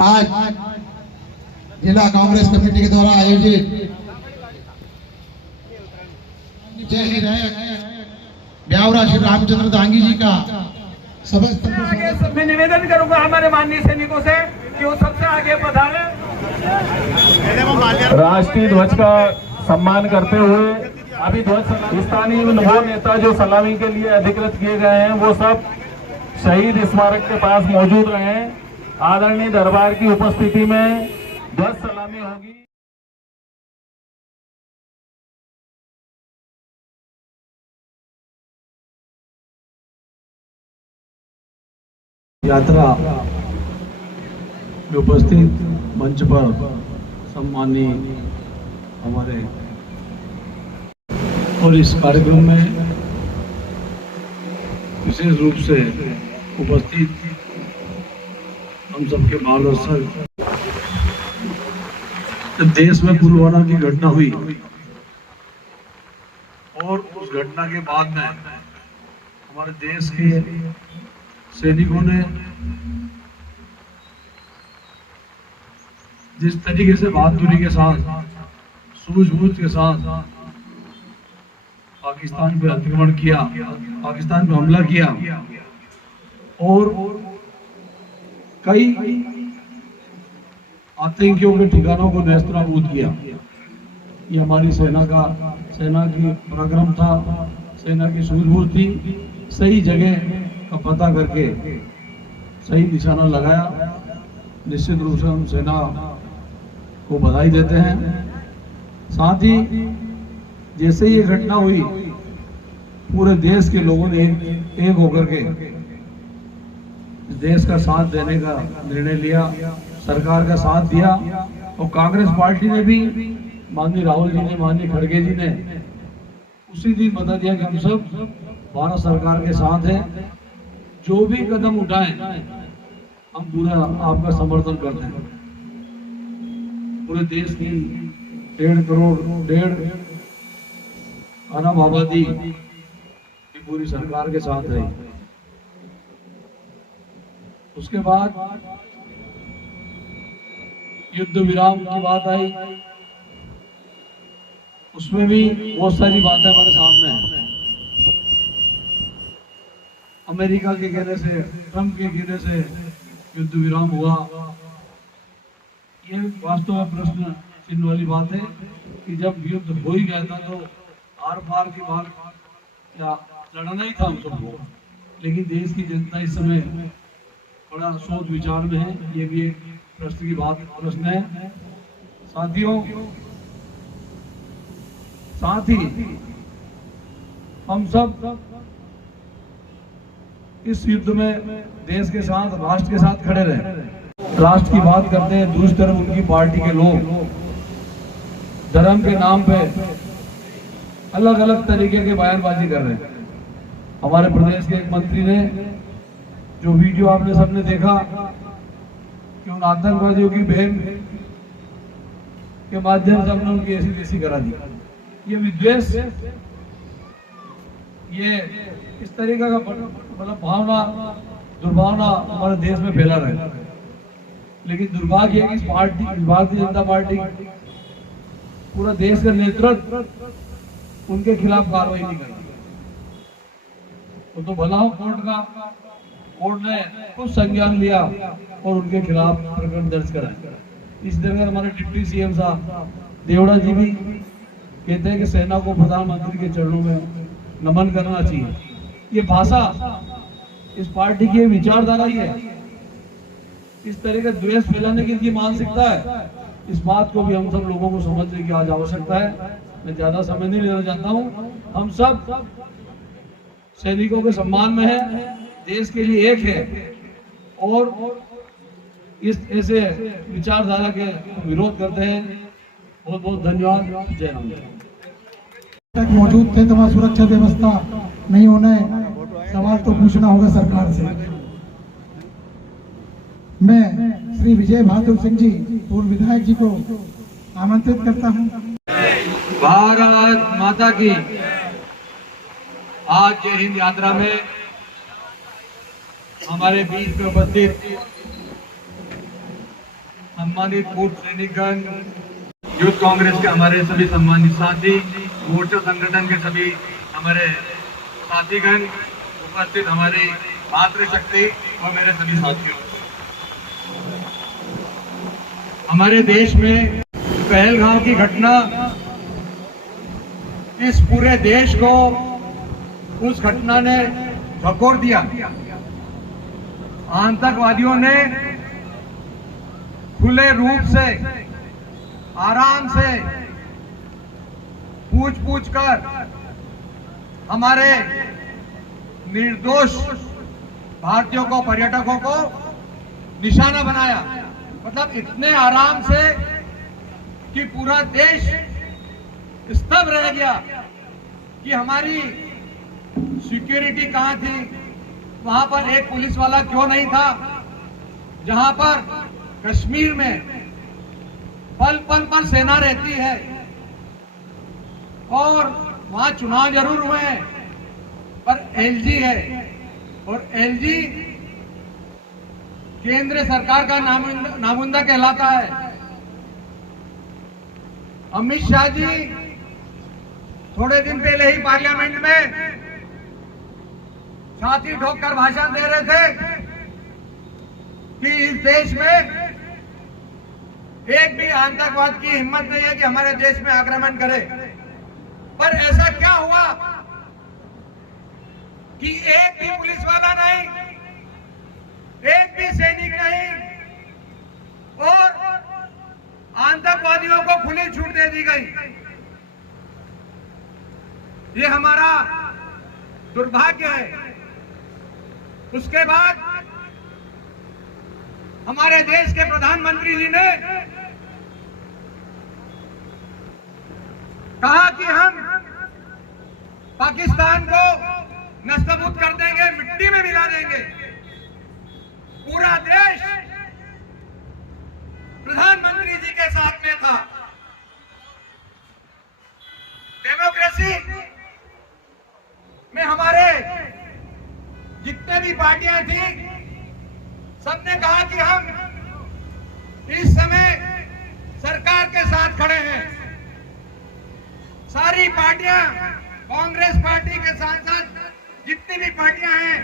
आज जिला कांग्रेस कमेटी के द्वारा आयोजित जय हिंद ब्यावरा श्री रामचंद्र दांगी जी का आगे सब मैं निवेदन करूंगा हमारे माननीय सैनिकों से कि वो सबसे आगे बढ़ाएं। राष्ट्रीय ध्वज का सम्मान करते हुए अभी ध्वज स्थानीय वो नेता जो सलामी के लिए अधिकृत किए गए हैं वो सब शहीद स्मारक के पास मौजूद रहे। आदरणीय दरबार की उपस्थिति में ध्वज सलामी होगी। यात्रा में उपस्थित मंच पर सम्मानीय हमारे और इस कार्यक्रम में विशेष रूप से उपस्थित हम सबके मार्गदर्शक। जब देश में पुलवामा की घटना हुई और उस घटना के बाद में हमारे देश के सैनिकों ने जिस तरीके से बहादुरी के साथ सूझबूझ के साथ पाकिस्तान पे आक्रमण किया, पाकिस्तान पे हमला किया और कई आतंकियों के ठिकानों को नेस्तनाबूद किया, ये हमारी सेना की पराक्रम था, सेना की सूझबूझ थी। सही जगह का पता करके सही निशाना लगाया। निश्चित रूप से हम सेना को बधाई देते हैं। साथ ही जैसे ये घटना हुई पूरे देश के लोगों ने एक होकर के देश का साथ देने का निर्णय लिया, सरकार का साथ दिया और कांग्रेस पार्टी ने भी, माननीय राहुल जी ने, माननीय खड़गे जी ने उसी दिन बता दिया कि हम सब भारत सरकार के साथ हैं, जो भी कदम उठाएं हम पूरा आपका समर्थन करते हैं। पूरे देश की 1.5 करोड़ अरब आबादी की पूरी सरकार के साथ रही। उसके बाद युद्ध विराम की बात आई, उसमें भी बहुत सारी बातें हमारे सामने हैं। अमेरिका के कहने से, ट्रंप के कहने से युद्ध विराम हुआ। ये वास्तव में प्रश्न चिन्ह वाली बात है कि जब युद्ध हो ही गया था तो आर पार की बात क्या लड़ना ही था हम सबको। लेकिन देश की जनता इस समय बड़ा सोच विचार में है, ये भी एक प्रश्न है। साथियों, साथ ही हम सब इस युद्ध में देश के साथ, राष्ट्र के साथ खड़े रहे। राष्ट्र की बात करते हैं, दूसरी तरफ उनकी पार्टी के लोग धर्म के नाम पे अलग अलग तरीके के बयानबाजी कर रहे हैं। हमारे प्रदेश के एक मंत्री ने जो वीडियो आपने सबने देखा कि उन आतंकवादियों की बहन के माध्यम से हमने उनकी ऐसी तैसी करा दी। ये विद्वेष, ये इस तरीके का मतलब भावना, दुर्भावना हमारे देश में फैला रहे। लेकिन दुर्भाग्य है कि भारतीय जनता पार्टी पूरा देश का नेतृत्व उनके खिलाफ कार्रवाई नहीं कर रही। तो भला हो कोर्ट ने कुछ संज्ञान लिया और उनके खिलाफ प्रकरण दर्ज करा। इस तरह हमारे डिप्टी सीएम साहब देवड़ा जी भी कहते हैं कि सेना को प्रधानमंत्री के चरणों में नमन करना चाहिए। ये भाषा इस पार्टी की विचारधारा ही है। इस तरह का द्वेष फैलाने की इनकी मानसिकता है। इस बात को भी हम सब लोगों को समझने की आज आवश्यकता है। मैं ज्यादा समय नहीं लेना चाहता हूँ। हम सब सैनिकों के सम्मान में है, देश के लिए एक है और इस ऐसे विचारधारा के विरोध करते हैं। बहुत बहुत धन्यवाद। जय हिंद। मौजूद थे तो वहाँ सुरक्षा व्यवस्था नहीं होने, सवाल तो पूछना होगा सरकार से। मैं श्री विजय बहादुर सिंह जी पूर्व विधायक जी को आमंत्रित करता हूँ। भारत माता की। आज जय हिंद यात्रा में हमारे बीच में उपस्थित सम्मानित पूर्व सैनिकगण, यूथ कांग्रेस के हमारे सभी सम्मानित साथी, मोर्चा संगठन के सभी हमारे साथीगण, उपस्थित हमारी मातृशक्ति और मेरे सभी साथियों, हमारे देश में पहलगाम की घटना इस पूरे देश को उस घटना ने झकोर दिया। आतंकवादियों ने खुले रूप से, आराम से पूछ कर हमारे निर्दोष भारतीयों को, पर्यटकों को निशाना बनाया। मतलब इतने आराम से कि पूरा देश स्तब्ध रह गया कि हमारी सिक्योरिटी कहां थी, वहां पर एक पुलिस वाला क्यों नहीं था, जहां पर कश्मीर में पल पल पर सेना रहती है और वहां चुनाव जरूर हुए हैं, पर एलजी है और एलजी केंद्र सरकार का नामुंदा कहलाता है। अमित शाह जी थोड़े दिन पहले ही पार्लियामेंट में छाती ठोककर भाषण दे रहे थे कि इस देश में एक भी आतंकवाद की हिम्मत नहीं है कि हमारे देश में आक्रमण करे। पर ऐसा क्या हुआ कि एक भी पुलिस वाला नहीं, एक भी सैनिक नहीं और आतंकवादियों को खुली छूट दे दी गई। ये हमारा दुर्भाग्य है। उसके बाद हमारे देश के प्रधानमंत्री जी ने कहा कि हम पाकिस्तान को नष्टबूद कर देंगे, मिट्टी में मिला देंगे। पूरा देश प्रधानमंत्री जी के साथ में था। डेमोक्रेसी में हमारे जितने भी पार्टियां थी, सबने कहा कि हम इस समय सरकार के साथ खड़े हैं। सारी पार्टियां, कांग्रेस पार्टी के साथ साथ जितनी भी पार्टियां हैं,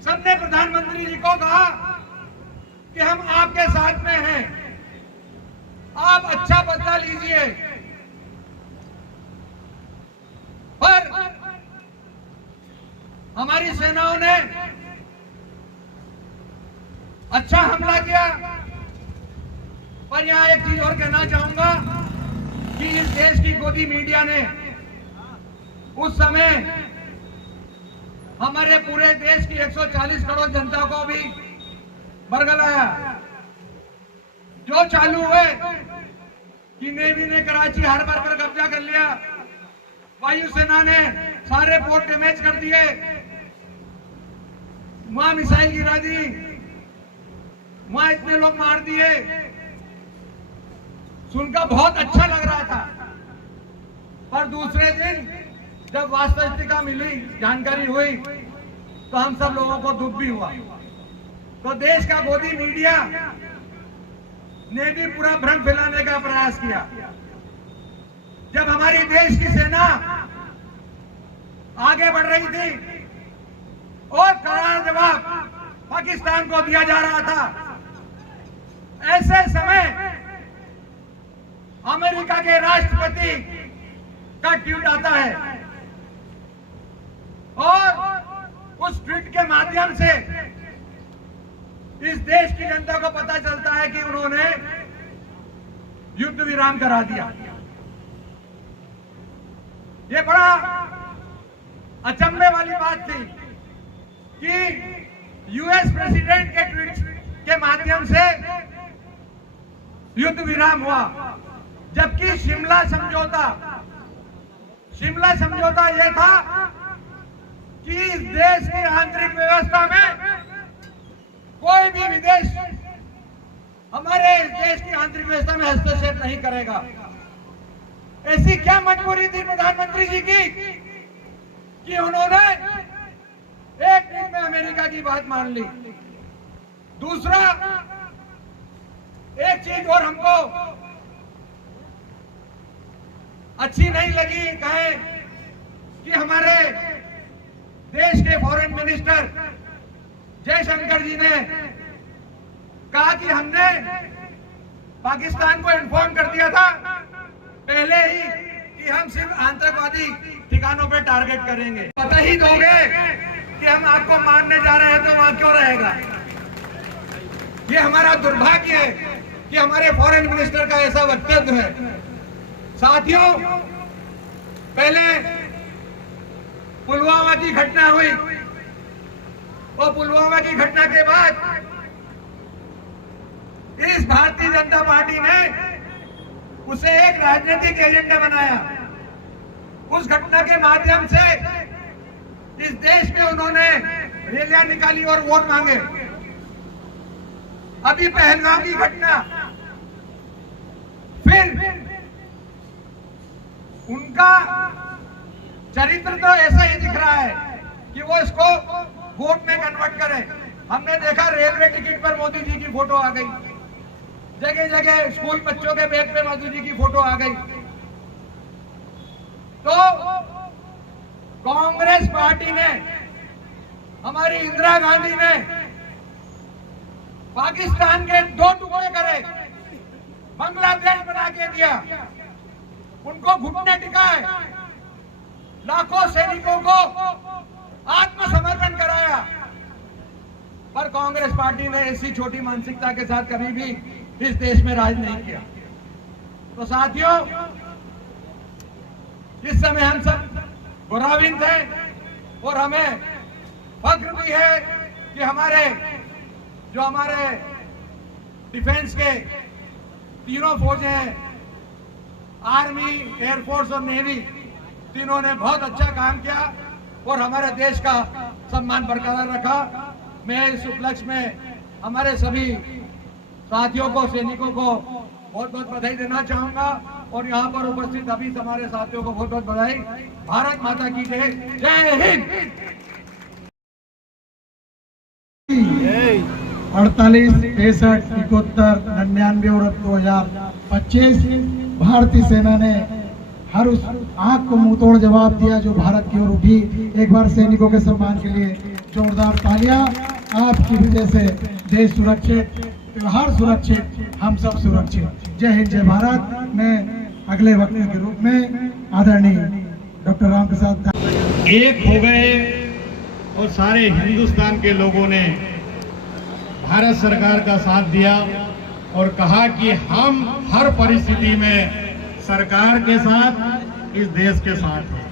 सबने प्रधानमंत्री जी को कहा कि हम आपके साथ में हैं, आप अच्छा बदला लीजिए। पर हमारी सेनाओं ने अच्छा हमला किया। पर यहां एक चीज और कहना चाहूंगा कि इस देश की गोदी मीडिया ने उस समय हमारे पूरे देश की 140 करोड़ जनता को भी बरगलाया। जो चालू हुए कि नेवी ने कराची हार्बर पर कब्जा कर लिया, वायुसेना ने सारे पोर्ट डैमेज कर दिए, वहां मिसाइल गिरा दी, वहां इतने लोग मार दिए, सुनकर बहुत अच्छा लग रहा था। पर दूसरे दिन जब वास्तविकता मिली, जानकारी हुई, तो हम सब लोगों को दुख भी हुआ। तो देश का गोदी मीडिया ने भी पूरा भ्रम फैलाने का प्रयास किया। जब हमारी देश की सेना आगे बढ़ रही थी और करारा जवाब पाकिस्तान को दिया जा रहा था, ऐसे समय अमेरिका के राष्ट्रपति का ट्वीट आता है और उस ट्वीट के माध्यम से इस देश की जनता को पता चलता है कि उन्होंने युद्ध विराम करा दिया। ये बड़ा अचंभे वाली बात थी कि यूएस प्रेसिडेंट के ट्वीट के माध्यम से युद्ध विराम हुआ, जबकि शिमला समझौता यह था कि इस देश की आंतरिक व्यवस्था में कोई भी विदेश हमारे इस देश की आंतरिक व्यवस्था में हस्तक्षेप नहीं करेगा। ऐसी क्या मजबूरी थी प्रधानमंत्री जी की कि उन्होंने एक दिन में अमेरिका की बात मान ली। दूसरा, एक चीज और हमको अच्छी नहीं लगी, कहे कि हमारे देश के फॉरेन मिनिस्टर जयशंकर जी ने कहा कि हमने पाकिस्तान को इन्फॉर्म कर दिया था पहले ही कि हम सिर्फ आतंकवादी ठिकानों पे टारगेट करेंगे। पता ही दोगे कि हम आपको मारने जा रहे हैं तो वहां क्यों रहेगा। ये हमारा दुर्भाग्य है कि हमारे फॉरेन मिनिस्टर का ऐसा वक्तव्य है। साथियों, पहले पुलवामा की घटना हुई और पुलवामा की घटना के बाद इस भारतीय जनता पार्टी ने उसे एक राजनीतिक एजेंडा बनाया। उस घटना के माध्यम से इस देश में उन्होंने रैलियां निकाली और वोट मांगे। अभी पहलगाम की घटना, फिर उनका चरित्र तो ऐसा ही दिख रहा है कि वो इसको वोट में कन्वर्ट करें। हमने देखा रेलवे टिकट पर मोदी जी की फोटो आ गई, जगह जगह स्कूल बच्चों के बैग पे मोदी जी की फोटो आ गई। तो कांग्रेस पार्टी ने, हमारी इंदिरा गांधी ने पाकिस्तान के 2 टुकड़े करे, बांग्लादेश बना के दिया, उनको घुटने टिकाए, लाखों सैनिकों को आत्मसमर्पण कराया। पर कांग्रेस पार्टी ने ऐसी छोटी मानसिकता के साथ कभी भी इस देश में राज नहीं किया। तो साथियों, इस समय हम सब गौरवान्वित हैं और हमें फख्र भी है कि हमारे डिफेंस के तीनों फौजें हैं, आर्मी, एयरफोर्स और नेवी, तीनों ने बहुत अच्छा काम किया और हमारे देश का सम्मान बरकरार रखा। मैं इस उपलक्ष्य में हमारे सभी साथियों को, सैनिकों को बहुत बहुत बधाई देना चाहूंगा और यहाँ पर उपस्थित अभी हमारे साथियों को बहुत बहुत बधाई। भारत माता की जय। जय हिंद। 48, 63, 71, 99 और 2025 भारतीय सेना ने हर उस आंख को मुंह तोड़ जवाब दिया जो भारत की ओर उठी। एक बार सैनिकों के सम्मान के लिए जोरदार तालियां। आपकी वजह से देश सुरक्षित, त्योहार सुरक्षित, हम सब सुरक्षित। जय हिंद, जय भारत। मैं अगले वक्ता के रूप में आदरणीय डॉक्टर राम प्रसाद एक हो गए और सारे हिंदुस्तान के लोगों ने भारत सरकार का साथ दिया और कहा कि हम हर परिस्थिति में सरकार के साथ, इस देश के साथ हैं।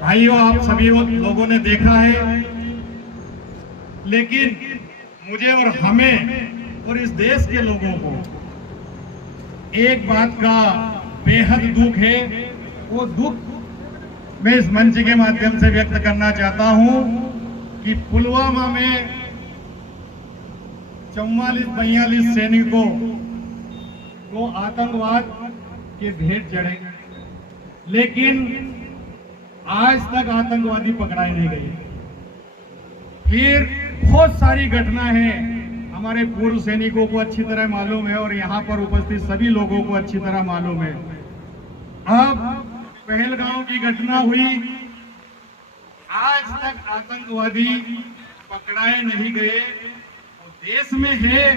भाइयों, आप सभी लोगों ने देखा है, लेकिन मुझे और हमें और इस देश के लोगों को एक बात का बेहद दुख है। वो दुख मैं इस मंच के माध्यम से व्यक्त करना चाहता हूं कि पुलवामा में 44-42 सैनिकों को आतंकवाद के भेंट चढ़े, लेकिन आज तक आतंकवादी पकड़ाए नहीं गए। फिर बहुत सारी घटना है, हमारे पूर्व सैनिकों को अच्छी तरह मालूम है और यहाँ पर उपस्थित सभी लोगों को अच्छी तरह मालूम है। अब पहलगांव की घटना हुई, आज तक आतंकवादी पकड़ाए नहीं गए। वो देश में है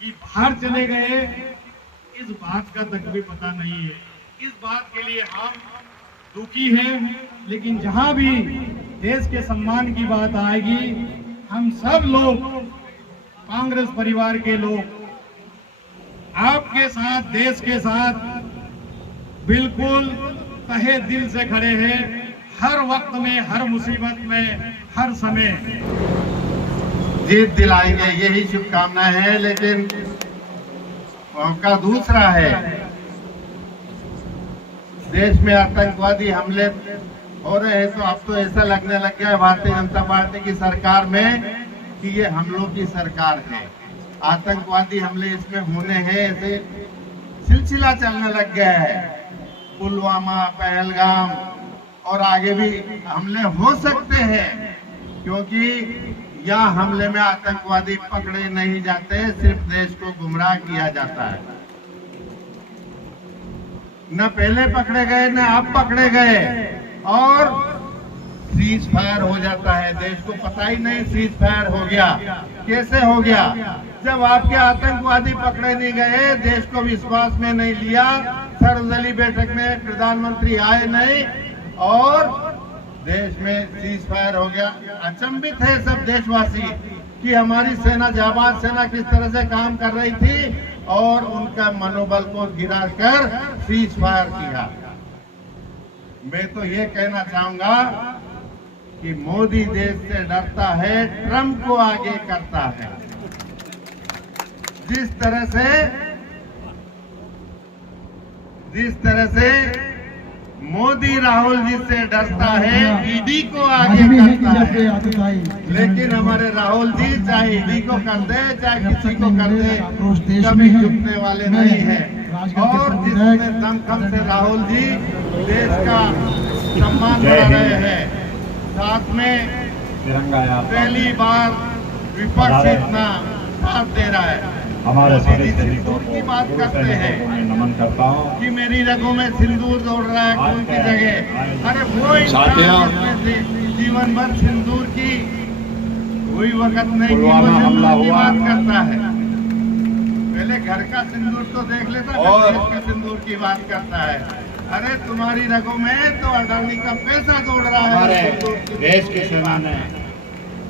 कि बाहर चले गए, इस बात का तक भी पता नहीं है। इस बात के लिए हम दुखी हैं, लेकिन जहां भी देश के सम्मान की बात आएगी, हम सब लोग, कांग्रेस परिवार के लोग आपके साथ, देश के साथ बिल्कुल तहे दिल से खड़े हैं। हर वक्त में, हर मुसीबत में, हर समय जीत दिलाएंगे, यही शुभकामना है। लेकिन मौका दूसरा है, देश में आतंकवादी हमले हो रहे हैं तो अब तो ऐसा लगने लग गया है भारतीय जनता पार्टी की सरकार में कि ये हमलों की सरकार है। आतंकवादी हमले इसमें होने हैं, ऐसे सिलसिला चलने लग गया है। पुलवामा, पहलगाम और आगे भी हमले हो सकते हैं, क्योंकि या हमले में आतंकवादी पकड़े नहीं जाते, सिर्फ देश को गुमराह किया जाता है। न पहले पकड़े गए न अब पकड़े गए और सीज फायर हो जाता है। देश को पता ही नहीं सीज फायर हो गया। कैसे हो गया? जब आपके आतंकवादी पकड़े नहीं गए, देश को विश्वास में नहीं लिया, सर्वदलीय बैठक में प्रधानमंत्री आए नहीं और देश में सीज फायर हो गया। अचंभित है सब देशवासी कि हमारी सेना, जाबाज सेना किस तरह से काम कर रही थी और उनका मनोबल को गिरा कर सीज फायर किया। मैं तो ये कहना चाहूंगा कि मोदी देश से डरता है, ट्रंप को आगे करता है। जिस तरह से मोदी राहुल जी से डरता है, ईडी को आगे करता है। लेकिन हमारे राहुल जी चाहे ईडी को कर दे चाहे किसी को कर दे, कभी झुकने वाले नहीं है। और जिसमें दमखम से राहुल जी देश का सम्मान कर रहे हैं, साथ में पहली बार विपक्ष इतना साथ दे रहा है। हमारे सारे सिंदूर की बात करते हैं, नमन करता हूँ कि मेरी रगों में सिंदूर दौड़ रहा है खून की जगह। अरे वो इंसान जिसमें जीवन भर सिंदूर की कोई वक्त नहीं कि वो सिंदूर की बात करता है। पहले घर का सिंदूर तो देख लेता, और देश के सिंदूर की बात करता है। अरे तुम्हारी रगों में तो अडानी का पैसा दौड़ रहा है। हमारे देश की सेना ने,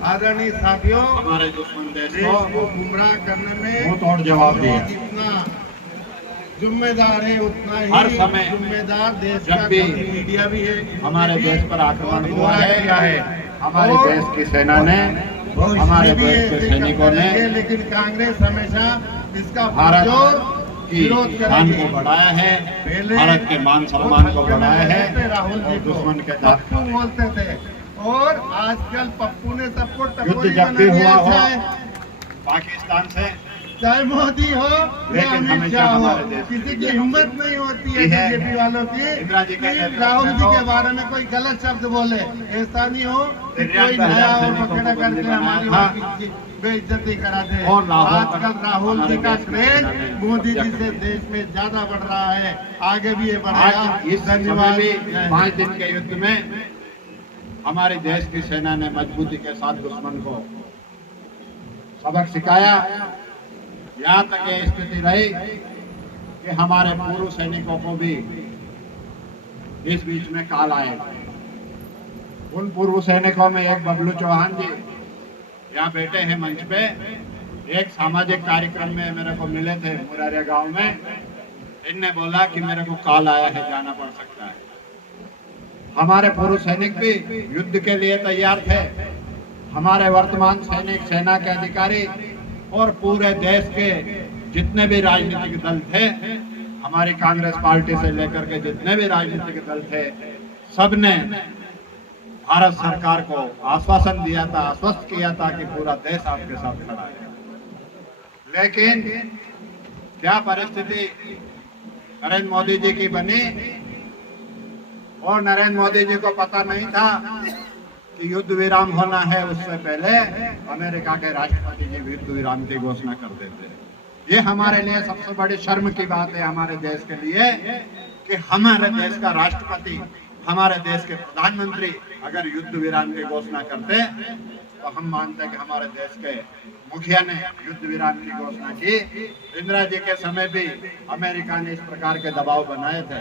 आदरणीय साथियों, हमारे दुश्मन देश को गुमराह करने में मुंह तोड़ जवाब दिया। जितना जिम्मेदार है उतना ही हर समय जिम्मेदार देश जब का भी मीडिया भी है। हमारे देश पर आक्रमण हुआ किया है हमारे देश की सेना ने, हमारे देश के सैनिकों ने, लेकिन कांग्रेस हमेशा इसका भारत की विरोध शान को बढ़ाया है, भारत के मान सम्मान को बढ़ाया है। राहुल जी दुश्मन के पप्पू बोलते थे और आजकल पप्पू ने सबको युद्ध जब भी हुआ हो पाकिस्तान से, चाहे मोदी हो या लेकिन अमित शाह हो, हमारे देश किसी की हिम्मत नहीं होती है बीजेपी वालों की कि राहुल जी के बारे में कोई गलत शब्द बोले। ऐसा नहीं हो कि कोई नया और पकड़ा करके हमारी बेइज्जती करा दे। आजकल राहुल जी का क्रेज मोदी जी से देश में ज्यादा बढ़ रहा है, आगे भी ये बढ़ेगा। इस धन्यवाद 5 दिन के युद्ध में हमारे देश की सेना ने मजबूती के साथ दुश्मन को सबक सिखाया। यहाँ तक ये स्थिति रही कि हमारे पूर्व सैनिकों को भी इस बीच में काल आए। उन पूर्व सैनिकों में एक बबलू चौहान जी यहाँ बैठे हैं मंच पे, एक सामाजिक कार्यक्रम में मेरे को मिले थे मुरारिया गांव में। इनने बोला कि मेरे को काल आया है, जाना पड़ सकता है। हमारे पूर्व सैनिक भी युद्ध के लिए तैयार थे। हमारे वर्तमान सैनिक, सेना के अधिकारी और पूरे देश के जितने भी राजनीतिक दल थे, हमारी कांग्रेस पार्टी से लेकर के जितने भी राजनीतिक दल थे, सबने भारत सरकार को आश्वासन दिया था, आश्वस्त किया था कि पूरा देश आपके साथ खड़ा है। लेकिन क्या परिस्थिति नरेंद्र मोदी जी की बनी, और नरेंद्र मोदी जी को पता नहीं था कि युद्ध विराम होना है। उससे पहले अमेरिका के राष्ट्रपति जी युद्ध विराम की घोषणा कर देते। ये हमारे लिए सबसे बड़ी शर्म की बात है, हमारे देश के लिए, कि हमारे देश का राष्ट्रपति, हमारे देश के प्रधानमंत्री अगर युद्ध विराम की घोषणा करते तो हम मानते हैं कि हमारे देश के मुखिया ने युद्ध विराम की घोषणा की। इंदिरा जी के समय भी अमेरिका ने इस प्रकार के दबाव बनाए थे।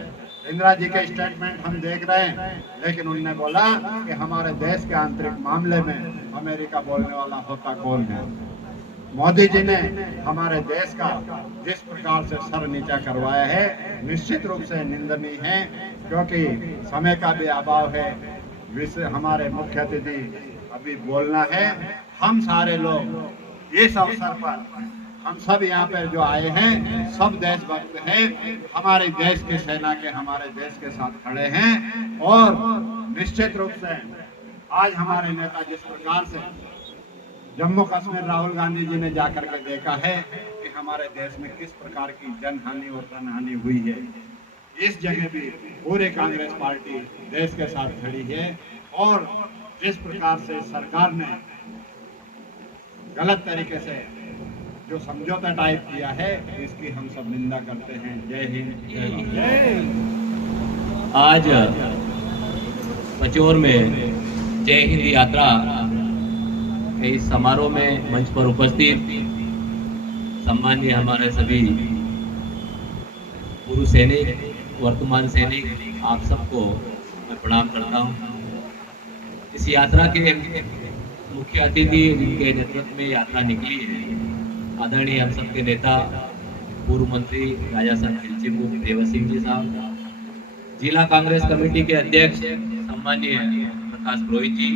इंदिरा जी के स्टेटमेंट हम देख रहे हैं, लेकिन उन्होंने बोला कि हमारे देश के आंतरिक मामले में अमेरिका बोलने वाला होता कौन है। मोदी जी ने हमारे देश का जिस प्रकार से सर नीचा करवाया है, निश्चित रूप से निंदनीय है, क्योंकि समय का भी अभाव है। विषय हमारे मुख्य अतिथि अभी बोलना है। हम सारे लोग इस अवसर पर, हम सब यहाँ पर जो आए हैं, सब देशभक्त हैं, हमारे देश की सेना के, हमारे देश के साथ खड़े हैं। और निश्चित रूप से आज हमारे नेता जिस प्रकार से जम्मू कश्मीर राहुल गांधी जी ने जाकर के देखा है कि हमारे देश में किस प्रकार की जनहानि और धनहानि हुई है, इस जगह भी पूरे कांग्रेस पार्टी देश के साथ खड़ी है। और जिस प्रकार से सरकार ने गलत तरीके से जो समझौता टाइप किया है, इसकी हम सब निंदा करते हैं। जय हिंद, जय भारत। आज पचोर में जय हिंद यात्रा के इस समारोह में मंच पर उपस्थित सम्माननीय हमारे सभी पूर्व सैनिक, वर्तमान सैनिक, आप सबको मैं प्रणाम करता हूं। इस यात्रा के मुख्य अतिथि जिनके नेतृत्व में यात्रा निकली है, आदरणीय हम सबके नेता पूर्व मंत्री राजा साहब खिलचीपुर देवर सिंह जी साहब, जिला कांग्रेस कमेटी के अध्यक्ष सम्माननीय प्रकाश पुरोहित जी,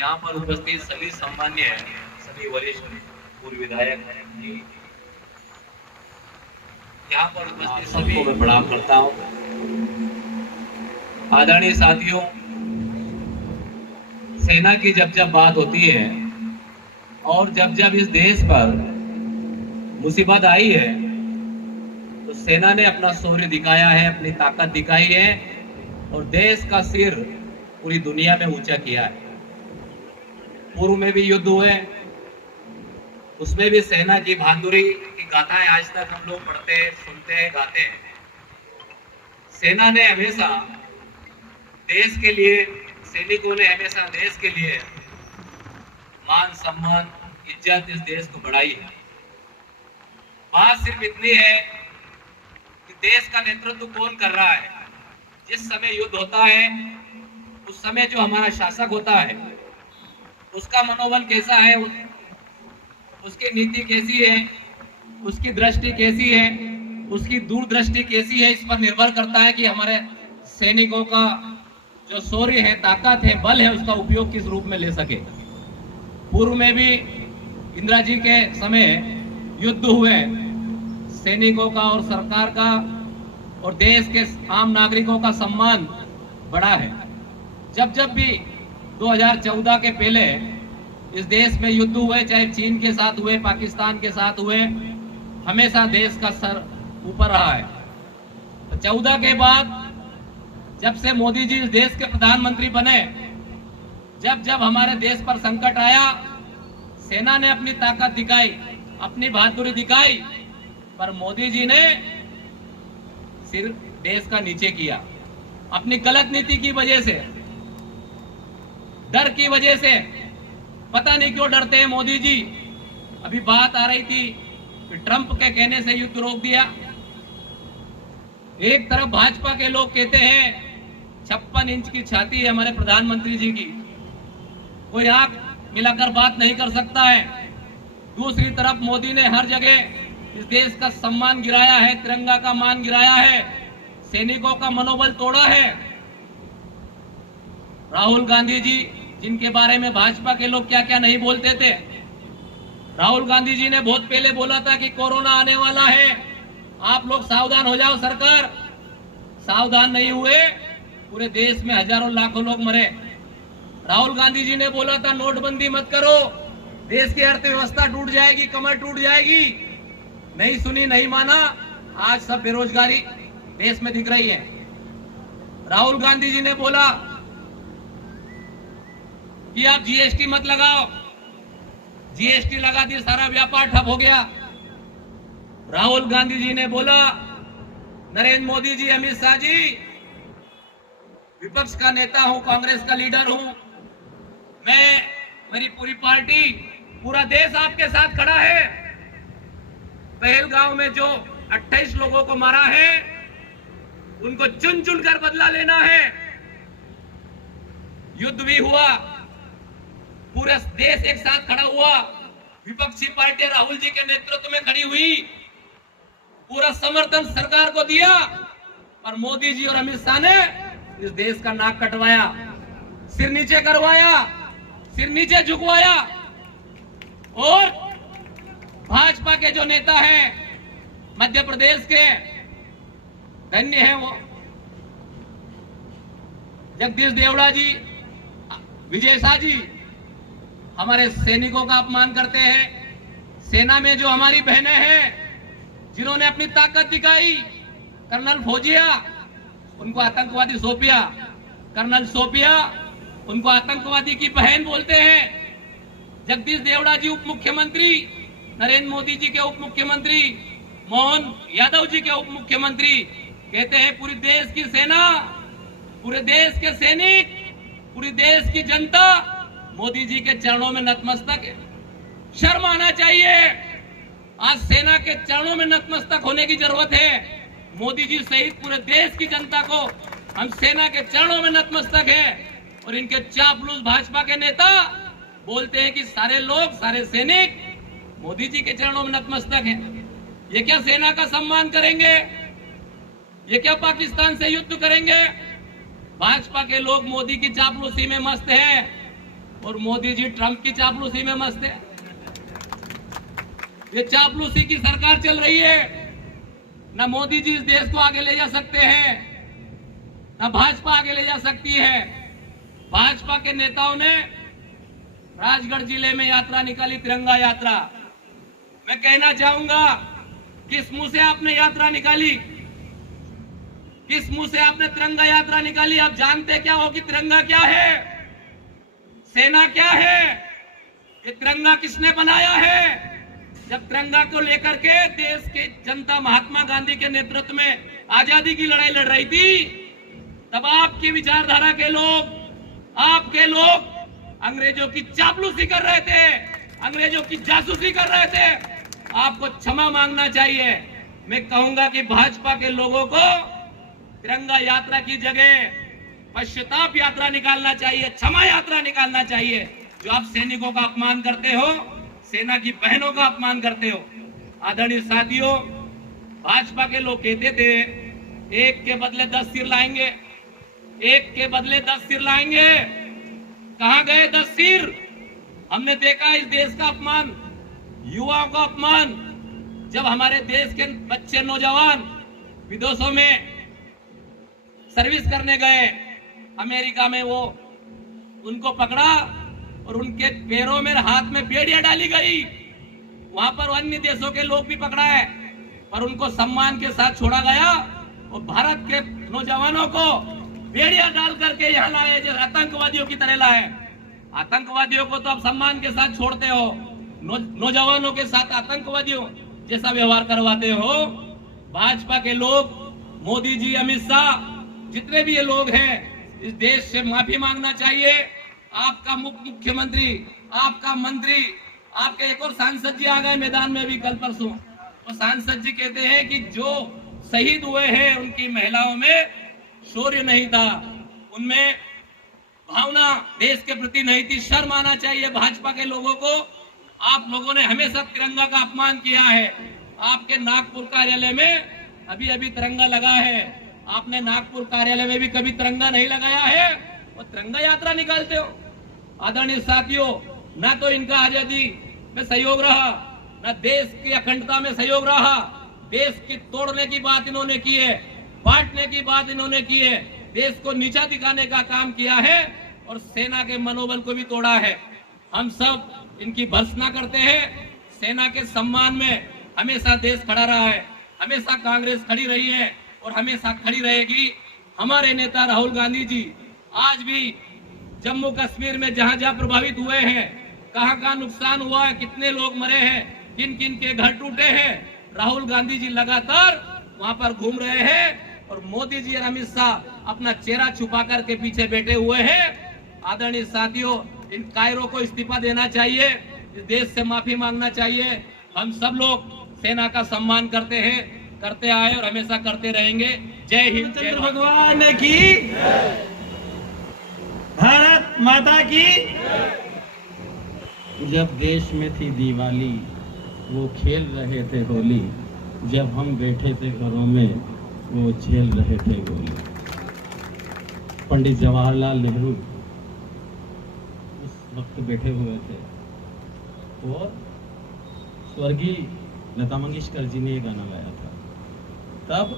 यहाँ पर उपस्थित सभी सम्माननीय सभी वरिष्ठ पूर्व विधायक जी, यहाँ पर उपस्थित सबको मैं प्रणाम करता हूँ। आदरणीय साथियों, सेना की जब जब बात होती है और जब जब इस देश पर मुसीबत आई है तो सेना ने अपना शौर्य दिखाया है, अपनी ताकत दिखाई है और देश का सिर पूरी दुनिया में ऊंचा किया है। पूर्व में भी युद्ध हुए, उसमें भी सेना की बहादुरी की गाथाएं आज तक हम लोग पढ़ते, सुनते हैं, गाते हैं। सेना ने हमेशा देश के लिए, सैनिकों ने हमेशा देश के लिए मान, सम्मान, इज्जत इस देश को बढ़ाई है। बात सिर्फ इतनी है कि देश का नेतृत्व कौन कर रहा है। जिस समय युद्ध होता है उस समय जो हमारा शासक होता है उसका मनोबल कैसा है, उसकी नीति कैसी है, उसकी दृष्टि कैसी है, उसकी दूरदृष्टि कैसी है, इस पर निर्भर करता है कि हमारे सैनिकों का जो शौर्य है, ताकत है, बल है, उसका उपयोग किस रूप में ले सके। पूर्व में भी इंदिरा जी के समय युद्ध हुए, सैनिकों का और सरकार का और देश के आम नागरिकों का सम्मान बढ़ा है। जब जब भी 2014 के पहले इस देश में युद्ध हुए, चाहे चीन के साथ हुए, पाकिस्तान के साथ हुए, हमेशा देश का सर ऊपर रहा है। तो 14 के बाद जब से मोदी जी इस देश के प्रधानमंत्री बने, जब जब हमारे देश पर संकट आया, सेना ने अपनी ताकत दिखाई, अपनी बहादुरी दिखाई, पर मोदी जी ने सिर देश का नीचे किया। अपनी गलत नीति की वजह से, डर की वजह से, पता नहीं क्यों डरते हैं मोदी जी। अभी बात आ रही थी कि ट्रंप के कहने से युद्ध रोक दिया। एक तरफ भाजपा के लोग कहते हैं 56 इंच की छाती है हमारे प्रधानमंत्री जी की, कोई आंख मिलाकर बात नहीं कर सकता है। दूसरी तरफ मोदी ने हर जगह इस देश का सम्मान गिराया है, तिरंगा का मान गिराया है, सैनिकों का मनोबल तोड़ा है। राहुल गांधी जी, जिनके बारे में भाजपा के लोग क्या क्या नहीं बोलते थे, राहुल गांधी जी ने बहुत पहले बोला था कि कोरोना आने वाला है, आप लोग सावधान हो जाओ। सरकार सावधान नहीं हुए, पूरे देश में हजारों लाखों लोग मरे। राहुल गांधी जी ने बोला था नोटबंदी मत करो, देश की अर्थव्यवस्था टूट जाएगी, कमर टूट जाएगी। नहीं सुनी, नहीं माना, आज सब बेरोजगारी देश में दिख रही है। राहुल गांधी जी ने बोला कि आप जीएसटी मत लगाओ, जीएसटी लगा दी, सारा व्यापार ठप हो गया। राहुल गांधी जी ने बोला, नरेंद्र मोदी जी, अमित शाह जी, विपक्ष का नेता हूं, कांग्रेस का लीडर हूं मैं, मेरी पूरी पार्टी, पूरा देश आपके साथ खड़ा है। पहलगांव में जो 28 लोगों को मारा है उनको चुन चुन कर बदला लेना है। युद्ध भी हुआ, पूरा देश एक साथ खड़ा हुआ, विपक्षी पार्टी राहुल जी के नेतृत्व में खड़ी हुई, पूरा समर्थन सरकार को दिया, पर मोदी जी और अमित शाह ने इस देश का नाक कटवाया, सिर नीचे करवाया, सिर नीचे झुकवाया। और भाजपा के जो नेता हैं मध्य प्रदेश के, धन्य हैं वो, जगदीश देवड़ा जी, विजय शाह जी, हमारे सैनिकों का अपमान करते हैं। सेना में जो हमारी बहनें हैं जिन्होंने अपनी ताकत दिखाई, कर्नल फौजिया उनको आतंकवादी सौंपिया, कर्नल सोपिया उनको आतंकवादी की बहन बोलते हैं। जगदीश देवड़ा जी उप मुख्यमंत्री, नरेंद्र मोदी जी के उप मुख्यमंत्री, मोहन यादव जी के उप मुख्यमंत्री कहते हैं पूरे देश की सेना, पूरे देश के सैनिक, पूरे देश की जनता मोदी जी के चरणों में नतमस्तक है। शर्म आना चाहिए। आज सेना के चरणों में नतमस्तक होने की जरूरत है। मोदी जी सहित पूरे देश की जनता को हम सेना के चरणों में नतमस्तक है। और इनके चापलूस भाजपा के नेता बोलते हैं कि सारे लोग, सारे सैनिक मोदी जी के चरणों में नतमस्तक हैं। ये क्या सेना का सम्मान करेंगे? ये क्या पाकिस्तान से युद्ध करेंगे? भाजपा के लोग मोदी की चापलूसी में मस्त हैं और मोदी जी ट्रंप की चापलूसी में मस्त है। ये चापलूसी की सरकार चल रही है। ना मोदी जी इस देश को आगे ले जा सकते हैं, ना भाजपा आगे ले जा सकती है। भाजपा के नेताओं ने राजगढ़ जिले में यात्रा निकाली, तिरंगा यात्रा। मैं कहना चाहूंगा, किस मुंह से आपने यात्रा निकाली? किस मुंह से आपने तिरंगा यात्रा निकाली? आप जानते क्या हो कि तिरंगा क्या है, सेना क्या है? ये तिरंगा किसने बनाया है? जब तिरंगा को लेकर के देश की जनता महात्मा गांधी के नेतृत्व में आजादी की लड़ाई लड़ रही थी, तब आपकी विचारधारा के लोग, आपके लोग अंग्रेजों की चापलूसी कर रहे थे, अंग्रेजों की जासूसी कर रहे थे। आपको क्षमा मांगना चाहिए। मैं कहूंगा कि भाजपा के लोगों को तिरंगा यात्रा की जगह पश्चाताप यात्रा निकालना चाहिए, क्षमा यात्रा निकालना चाहिए। जो आप सैनिकों का अपमान करते हो, सेना की बहनों का अपमान करते हो। आदरणीय साथियों, भाजपा के लोग कहते थे एक के बदले 10 सिर लाएंगे, एक के बदले 10 सिर लाएंगे। कहां गए 10 सिर? हमने देखा इस देश का अपमान, युवाओं का अपमान। जब हमारे देश के बच्चे, नौजवान विदेशों में सर्विस करने गए, अमेरिका में वो उनको पकड़ा और उनके पैरों में, हाथ में बेड़ियां डाली गई। वहां पर अन्य देशों के लोग भी पकड़ा है, पर उनको सम्मान के साथ छोड़ा गया। और भारत के नौजवानों को बेड़ियां डाल करके यहाँ लाए, जैसे आतंकवादियों की तरह लाए। आतंकवादियों को तो आप सम्मान के साथ छोड़ते हो, नौजवानों के साथ आतंकवादियों जैसा व्यवहार करवाते हो। भाजपा के लोग, मोदी जी, अमित शाह, जितने भी ये लोग हैं, इस देश से माफी मांगना चाहिए। आपका मुख्यमंत्री, आपका मंत्री, आपके एक और सांसद जी आ गए मैदान में भी कल परसों। और सांसद जी कहते हैं कि जो शहीद हुए हैं उनकी महिलाओं में शौर्य नहीं था, उनमें भावना देश के प्रति नहीं थी। शर्म आना चाहिए भाजपा के लोगों को। आप लोगों ने हमेशा तिरंगा का अपमान किया है। आपके नागपुर कार्यालय में अभी अभी तिरंगा लगा है, आपने नागपुर कार्यालय में भी कभी तिरंगा नहीं लगाया है और तिरंगा यात्रा निकालते हो। आदरणीय साथियों, ना तो इनका आजादी में सहयोग रहा, ना देश की अखंडता में सहयोग रहा। देश की तोड़ने की बात इन्होंने की है, बांटने की बात इन्होंने की है, देश को नीचा दिखाने का काम किया है और सेना के मनोबल को भी तोड़ा है। हम सब इनकी भर्त्सना करते हैं। सेना के सम्मान में हमेशा देश खड़ा रहा है, हमेशा कांग्रेस खड़ी रही है और हमेशा खड़ी रहेगी। हमारे नेता राहुल गांधी जी आज भी जम्मू कश्मीर में जहां जहां प्रभावित हुए हैं, कहां कहां नुकसान हुआ है, कितने लोग मरे हैं, किन किन के घर टूटे हैं, राहुल गांधी जी लगातार वहां पर घूम रहे हैं और मोदी जी और अमित शाह अपना चेहरा छुपा करके पीछे बैठे हुए हैं। आदरणीय साथियों, इन कायरों को इस्तीफा देना चाहिए, इस देश से माफी मांगना चाहिए। हम सब लोग सेना का सम्मान करते हैं, करते आए और हमेशा करते रहेंगे। जय हिंद, चंद्र भगवान की, भारत माता की। जब देश में थी दिवाली, वो खेल रहे थे होली। जब हम बैठे थे घरों में, वो झेल रहे थे गोली। पंडित जवाहरलाल नेहरू उस वक्त बैठे हुए थे और स्वर्गीय लता मंगेशकर जी ने ये गाना गाया था। तब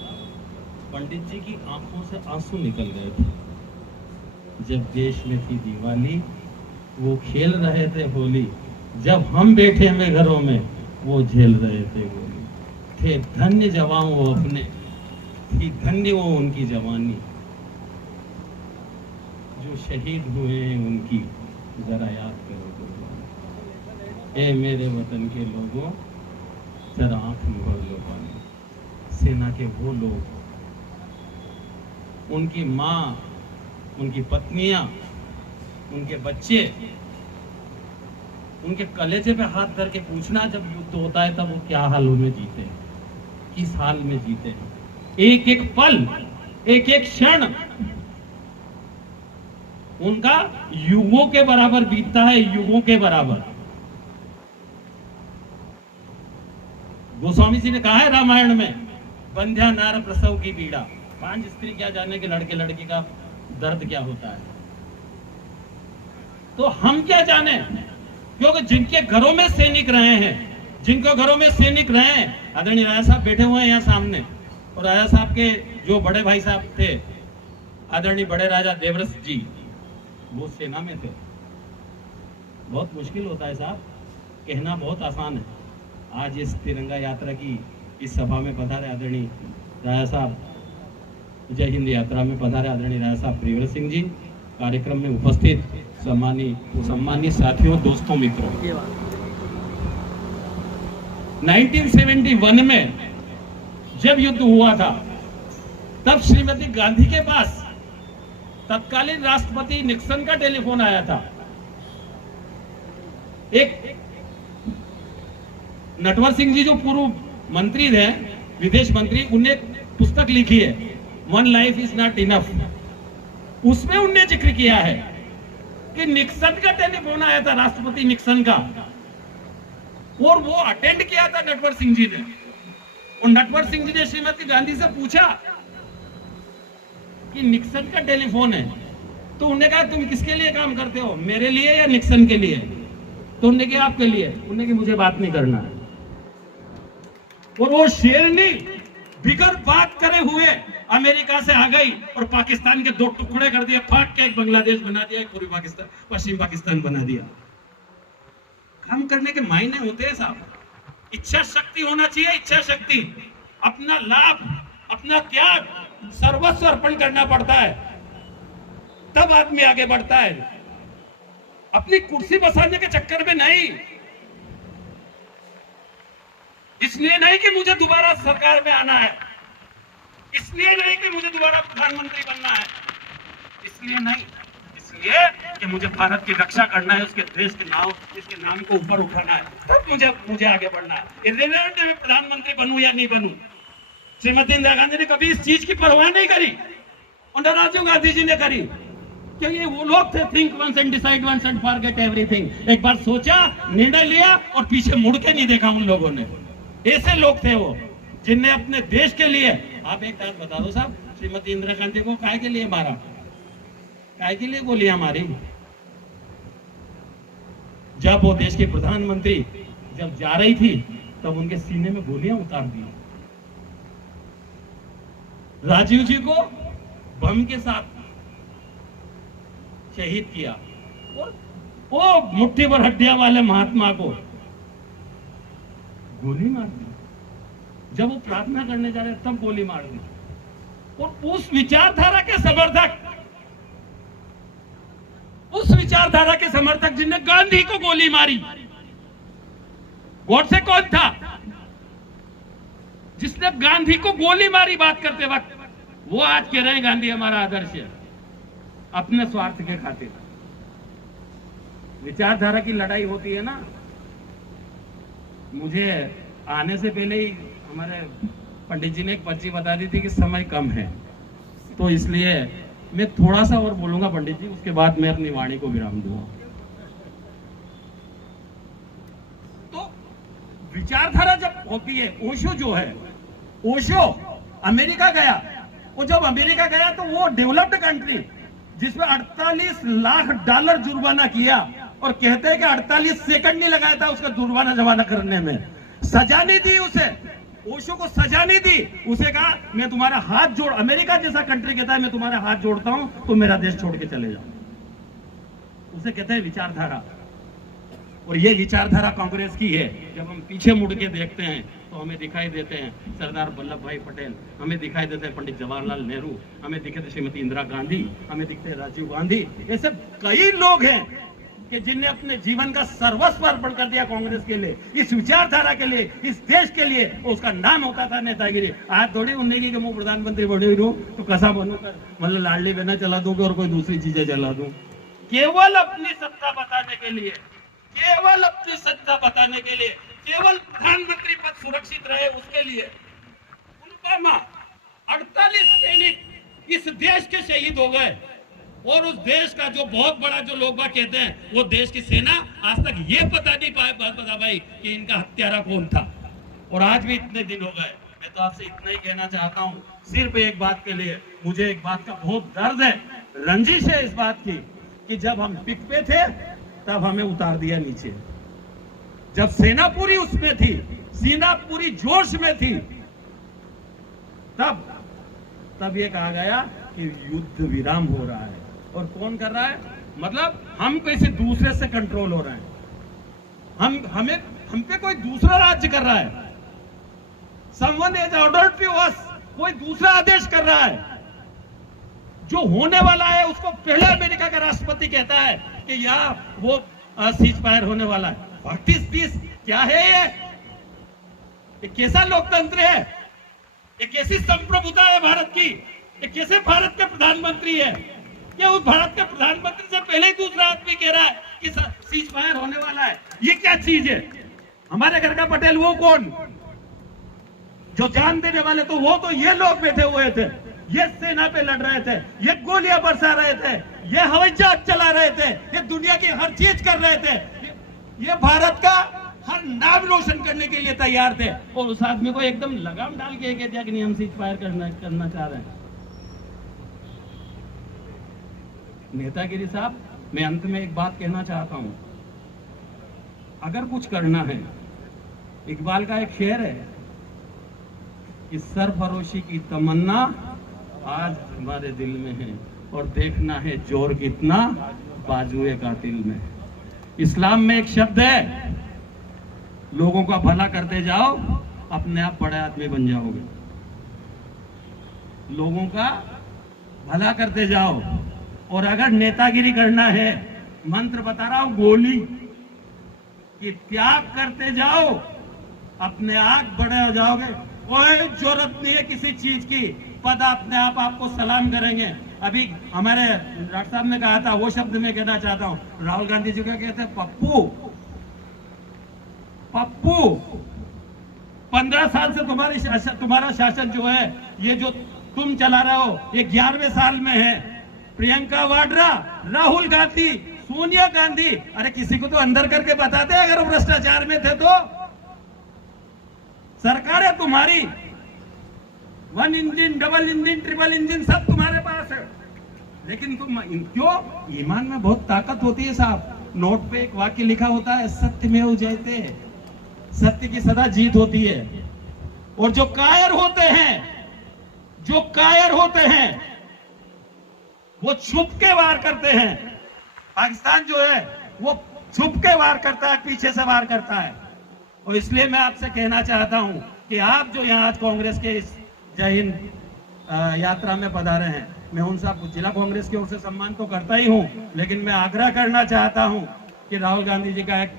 पंडित जी की आंखों से आंसू निकल गए थे। जब देश में थी दिवाली, वो खेल रहे थे होली। जब हम बैठे हुए घरों में, वो झेल रहे थे गोली। थे धन्य जवान वो अपने, थी धन्य वो उनकी जवानी। जो शहीद हुए हैं उनकी जरा याद करो। ए मेरे वतन के लोगों, जरा आंख में भर लो पानी। सेना के वो लोग, उनकी माँ, उनकी पत्नियां, उनके बच्चे, उनके कलेजे पे हाथ धर के पूछना, जब युद्ध होता है तब वो क्या हालों में जीते हैं, किस हाल में जीते हैं। एक एक पल, एक एक क्षण उनका युगों के बराबर बीतता है, युगों के बराबर। गोस्वामी जी ने कहा है रामायण में, बंध्या नार प्रसव की पीड़ा। 5 स्त्री क्या जाने कि लड़के लड़की का दर्द क्या होता है। तो हम क्या जाने, क्योंकि जिनके घरों में सैनिक रहे हैं, जिनके घरों में सैनिक रहे हैं, आदरणीय राजा साहब बैठे हुए हैं यहाँ सामने, और राजा साहब के जो बड़े भाई साहब थे, आदरणीय बड़े राजा देवरस जी, वो सेना में थे। बहुत मुश्किल होता है साहब, कहना बहुत आसान है। आज इस तिरंगा यात्रा की इस सभा में पधारे आदरणीय राजा साहब, जय हिंद यात्रा में पधारे आदरणीय राजा साहब प्रियव्रत सिंह जी, कार्यक्रम में उपस्थित सम्मानित साथियों, दोस्तों, मित्रों, 1971 में जब युद्ध हुआ था, तब श्रीमती गांधी के पास तत्कालीन राष्ट्रपति निक्सन का टेलीफोन आया था। एक नटवर सिंह जी जो पूर्व मंत्री थे, विदेश मंत्री, उन्हें पुस्तक लिखी है, one life is not enough. उसमें उन्हें जिक्र किया है कि निक्सन का टेलीफोन आया था, राष्ट्रपति निक्सन का, और वो अटेंड किया था नटवर सिंह जी ने। और नटवर सिंह जी ने श्रीमती गांधी से पूछा कि निक्सन का टेलीफोन है, तो उन्होंने कहा तुम किसके लिए काम करते हो, मेरे लिए या निक्सन के लिए? तो उन्होंने कहा आपके लिए। उन्होंने कहा मुझे बात नहीं करना। और वो शेरनी बिगर बात करे हुए अमेरिका से आ गई और पाकिस्तान के 2 टुकड़े कर दिए, फाट के एक बांग्लादेश बना दिया, एक पूर्वी पाकिस्तान, पश्चिम पाकिस्तान बना दिया। काम करने के मायने होते हैं साहब, इच्छा शक्ति होना चाहिए, इच्छा शक्ति, अपना लाभ, अपना त्याग, सर्वस्व अर्पण करना पड़ता है, तब आदमी आगे बढ़ता है। अपनी कुर्सी बसाने के चक्कर में नहीं, इसलिए नहीं कि मुझे दोबारा सरकार में आना है, इसलिए नहीं कि मुझे दोबारा प्रधानमंत्री बनना है, इसलिए नहीं, इसलिए कि मुझे भारत की रक्षा करना है, उसके देश के नाम, इसके नाम को ऊपर उठाना है, तब मुझे आगे बढ़ना है। इर्रेलेवेंट मैं प्रधानमंत्री बनूं या नहीं बनूं। श्रीमती इंदिरा गांधी ने कभी इस चीज की परवाह नहीं करी, और राजीव गांधी जी ने करी, क्योंकि वो लोग थे think once and decide once and forget everything. एक बार सोचा, निर्णय लिया और पीछे मुड़ के नहीं देखा उन लोगों ने। ऐसे लोग थे वो, जिनने अपने देश के लिए, आप एक बात बता दो साहब, श्रीमती इंदिरा गांधी को काय के लिए मारा, काय के लिए गोलियां मारी? जब वो देश के प्रधानमंत्री जब जा रही थी, तब उनके सीने में गोलियां उतार दी। राजीव जी को बम के साथ शहीद किया, और वो मुट्ठी भर हड्डियां वाले महात्मा को गोली मार दी। जब वो प्रार्थना करने जा रहे तब गोली मार दी। और उस विचारधारा के समर्थक जिन्हें गांधी को गोली मारी, गॉडसे कौन था जिसने गांधी को गोली मारी बात करते वक्त? वो आज कह रहे हैं गांधी हमारा आदर्श है, अपने स्वार्थ के खातिर। विचारधारा की लड़ाई होती है ना। मुझे आने से पहले ही हमारे पंडित जी ने एक पर्ची बता दी थी कि समय कम है, तो इसलिए मैं थोड़ा सा और बोलूंगा पंडित जी, उसके बाद मैं अपनी वाणी को विराम दूंगा। तो विचारधारा जब होती है, ओशो जो है, ओशो अमेरिका गया, और जब अमेरिका गया तो वो डेवलप्ड कंट्री जिसमें 48 लाख डॉलर जुर्माना किया, और कहते हैं कि 48 सेकंड नहीं लगाया था उसका जुर्माना जमाना करने में। सजा नहीं दी उसे, ओशो को सजा नहीं दी। उसे कहा मैं तुम्हारा हाथ जोड़, अमेरिका जैसा कंट्री कहता है मैं तुम्हारा हाथ जोड़ता हूं, तो मेरा देश छोड़ के चले जाओ। उसे कहते हैं विचारधारा। और ये विचारधारा कांग्रेस की है। जब हम पीछे मुड़ के देखते हैं तो हमें दिखाई देते हैं सरदार वल्लभ भाई पटेल, हमें दिखाई देते हैं पंडित जवाहरलाल नेहरू, हमें दिखते श्रीमती इंदिरा गांधी, हमें दिखते हैं राजीव गांधी। ऐसे कई लोग हैं कि जिनने अपने जीवन का सर्वस्व अर्पण कर दिया कांग्रेस के लिए, इस विचारधारा के लिए, इस देश के लिए, उसका नाम होता था नेतागिरी। आज थोड़ी उन्हें की मैं प्रधानमंत्री बने रहूं तो कसा बनू कर मतलब लाडली बहना चला दूंगा और कोई दूसरी चीजें चला दूं। केवल अपनी सत्ता बताने के लिए, केवल अपनी सत्ता बताने के लिए, केवल प्रधानमंत्री पद सुरक्षित रहे उसके लिए पुलवामा 48 सैनिक इस देश के शहीद हो गए। और उस देश का जो बहुत बड़ा जो लोग बात कहते हैं, वो देश की सेना आज तक ये बता नहीं बता भाई कि इनका हत्यारा कौन था। और आज भी इतने दिन हो गए। मैं तो आपसे इतना ही कहना चाहता हूँ, सिर्फ एक बात के लिए मुझे एक बात का बहुत दर्द है, रंजिश है इस बात की कि जब हम पिक पे थे तब हमें उतार दिया नीचे। जब सेना पूरी उसमें थी, सेना पूरी जोश में थी, तब ये कहा गया कि युद्ध विराम हो रहा है। और कौन कर रहा है? मतलब हम किसी दूसरे से कंट्रोल हो रहे हैं, हम पे कोई दूसरा राज्य कर रहा है। Someone has ordered to us, कोई दूसरा आदेश कर रहा है। जो होने वाला है उसको पहले अमेरिका का राष्ट्रपति कहता है कि यहाँ वो सीज फायर होने वाला है। What is this? क्या है ये कैसा लोकतंत्र है? ये कैसी संप्रभुता है भारत की? ये कैसे भारत के प्रधानमंत्री है? क्या उस भारत के प्रधानमंत्री से पहले ही दूसरा आदमी कह रहा है कि सीज फायर होने वाला है? ये क्या चीज है? हमारे घर का पटेल वो कौन? जो जान देने वाले तो वो तो ये लोग बैठे हुए थे, ये सेना पे लड़ रहे थे, ये गोलियां बरसा रहे थे, ये हवाई जहाज चला रहे थे, ये दुनिया की हर चीज कर रहे थे, ये भारत का हर नाम रोशन करने के लिए तैयार थे। और उस आदमी को एकदम लगाम डाल के कह दिया कि नहीं हम सीज फायर करना चाह रहे हैं। नेतागिरी साहब, मैं अंत में एक बात कहना चाहता हूं, अगर कुछ करना है, इकबाल का एक शेर है कि सरफरोशी की तमन्ना आज हमारे दिल में है और देखना है जोर कितना बाजुए कातिल में। इस्लाम में एक शब्द है, लोगों का भला करते जाओ, अपने आप बड़े आदमी बन जाओगे। लोगों का भला करते जाओ, और अगर नेतागिरी करना है, मंत्र बता रहा हूं गोली कि त्याग करते जाओ, अपने आप बड़े हो जाओगे। कोई जरूरत नहीं है किसी चीज की, पद अपने आप आपको सलाम करेंगे। अभी हमारे डॉक्टर साहब ने कहा था, वो शब्द में कहना चाहता हूं, राहुल गांधी जी का कहते हैं पप्पू। पप्पू 15 साल से तुम्हारा शासन जो है, ये जो तुम चला रहे हो, ये 11वें साल में है। प्रियंका वाड्रा, राहुल गांधी, सोनिया गांधी, अरे किसी को तो अंदर करके बताते अगर वो भ्रष्टाचार में थे तो। सरकार है तुम्हारी, 1 engine, double engine, triple engine सब तुम्हारे पास है, लेकिन तुम क्यों? ईमान में बहुत ताकत होती है साहब। नोट पे एक वाक्य लिखा होता है, सत्यमेव जयते, सत्य की सदा जीत होती है। और जो कायर होते हैं वो छुप के वार करते हैं। पाकिस्तान जो है वो छुप के वार करता है, पीछे से वार करता है। और इसलिए मैं आपसे कहना चाहता हूं कि आप जो यहाँ आज कांग्रेस के इस जय हिंद यात्रा में पधारे हैं, मैं उन सब जिला कांग्रेस की ओर से सम्मान तो करता ही हूं, लेकिन मैं आग्रह करना चाहता हूं कि राहुल गांधी जी का एक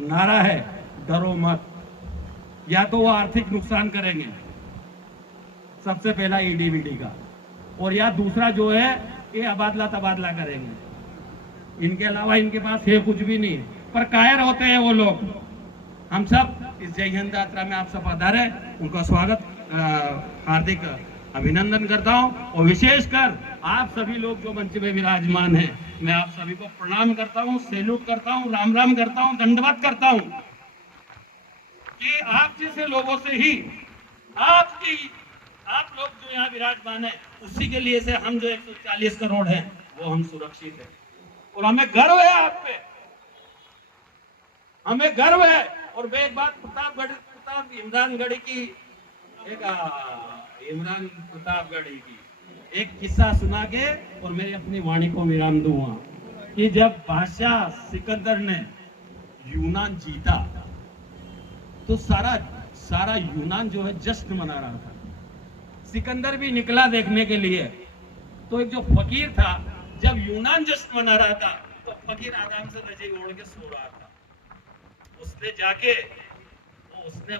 नारा है, डरो मत। या तो वो आर्थिक नुकसान करेंगे सबसे पहला ईडी का, और या दूसरा जो है ये अबादला तबादला करेंगे। इनके अलावा इनके पास है कुछ भी नहीं, पर कायर होते हैं वो लोग। हम सब इस जय हिंद यात्रा में आप सब पधारे, उनका स्वागत हार्दिक अभिनंदन करता हूं। और विशेषकर आप सभी लोग जो मंच में विराजमान हैं, मैं आप सभी को प्रणाम करता हूं, सैल्यूट करता हूं, राम राम करता हूं, दंडवत करता हूं कि आप जैसे लोगों से ही आप लोग जो यहाँ विराजमान है, उसी के लिए से हम जो 140 करोड़ हैं वो हम सुरक्षित हैं। और हमें गर्व है आप पे, हमें गर्व है। और मैं एक बात इमरानगढ़ी की एक किस्सा सुना के और मेरी अपनी वाणी को विराम दूंगा कि जब बादशाह सिकंदर ने यूनान जीता तो सारा यूनान जो है जश्न मना रहा था। सिकंदर भी निकला देखने के लिए। तो एक जो फकीर था, जब यूनान जश्न मना रहा था तो फकीर आराम से रजाई ओढ़ के सो रहा था। उसने जाके उसने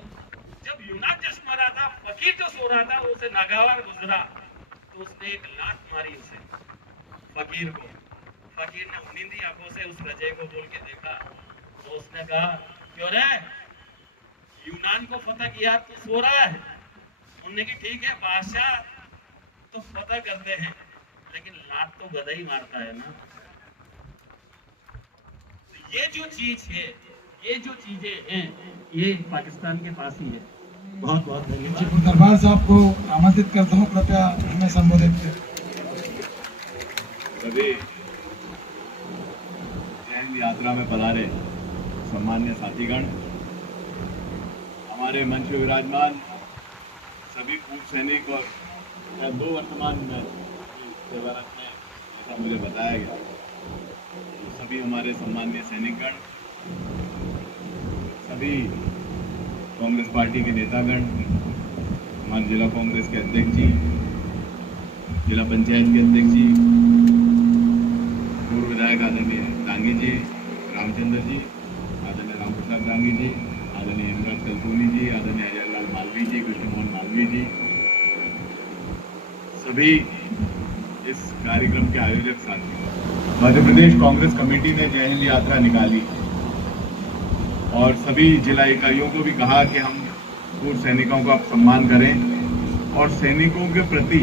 जब यूनान जश्न मरा था, फकीर जो सो रहा था उसे नागावार गुजरा तो उसने एक लात मारी उसे, फकीर को। फकीर ने नींदी आंखों से उस रजाई को बोल के देखा तो उसने कहा, क्यों रे, यूनान को फतह किया तू सो रहा है? उन्होंने की ठीक है बादशाह तो फतह करते हैं, लेकिन लात तो गधा ही मारता है ना। तो ये जो चीज है, ये जो चीजें हैं, ये पाकिस्तान के पास ही है। बहुत बहुत धन्यवाद। दरबार साहब को आमंत्रित करता हूँ, कृपया हमें संबोधित करें। सभी जैन यात्रा में पधारे सम्मान्य साथीगण, हमारे मंच में विराजमान सभी पूर्व सैनिक और 2 वर्तमान में सेवारत हैं, ऐसा मुझे बताया गया। तो सभी हमारे सम्मान्य सैनिकगण, सभी कांग्रेस पार्टी के नेतागण, हमारे जिला कांग्रेस के अध्यक्ष जी, जिला पंचायत के अध्यक्ष जी, पूर्व विधायक आदरणीय डांगी जी, रामचंद्र जी, आदरणीय रामप्रसाद डांगी जी, आदरणीय हेमराज कलतूनी जी, आदरणीय अजयलाल मालवी जी, कृष्णमोहन मालवी जी, सभी इस कार्यक्रम के आयोजक साथी। मध्य प्रदेश कांग्रेस कमेटी ने जय हिंद यात्रा निकाली और सभी जिला इकाइयों को भी कहा कि हम पूर्व सैनिकों का सम्मान करें और सैनिकों के प्रति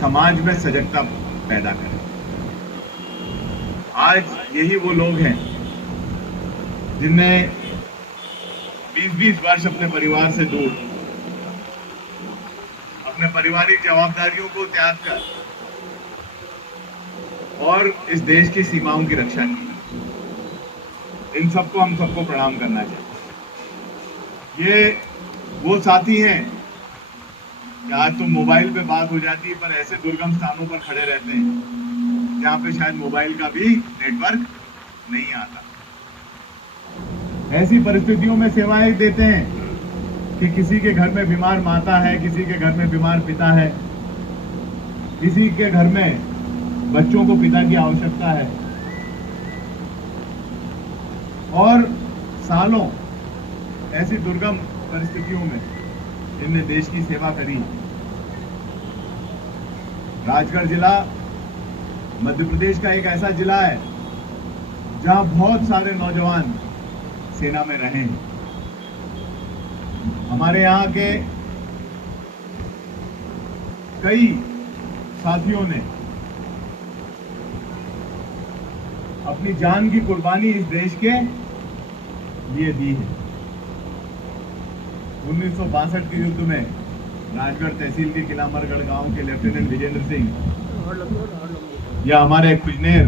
समाज में सजगता पैदा करें। आज यही वो लोग हैं जिनने 20-20 वर्ष अपने परिवार से दूर, अपने पारिवारिक जवाबदारियों को त्याग कर और इस देश की सीमाओं की रक्षा की। इन सबको हम सबको प्रणाम करना चाहिए। ये वो साथी हैं कि आज तो मोबाइल पे बात हो जाती है, पर ऐसे दुर्गम स्थानों पर खड़े रहते हैं जहां पे शायद मोबाइल का भी नेटवर्क नहीं आता। ऐसी परिस्थितियों में सेवाएं देते हैं कि किसी के घर में बीमार माता है, किसी के घर में बीमार पिता है, किसी के घर में बच्चों को पिता की आवश्यकता है, और सालों ऐसी दुर्गम परिस्थितियों में इनने देश की सेवा करी। राजगढ़ जिला मध्य प्रदेश का एक ऐसा जिला है जहां बहुत सारे नौजवान सेना में रहे हैं। हमारे यहाँ के कई साथियों ने अपनी जान की कुर्बानी इस देश के लिए दी है। 1962 के युद्ध में राजगढ़ तहसील के किलामरगढ़ गांव के लेफ्टिनेंट विजेंद्र सिंह या हमारे कुजनेर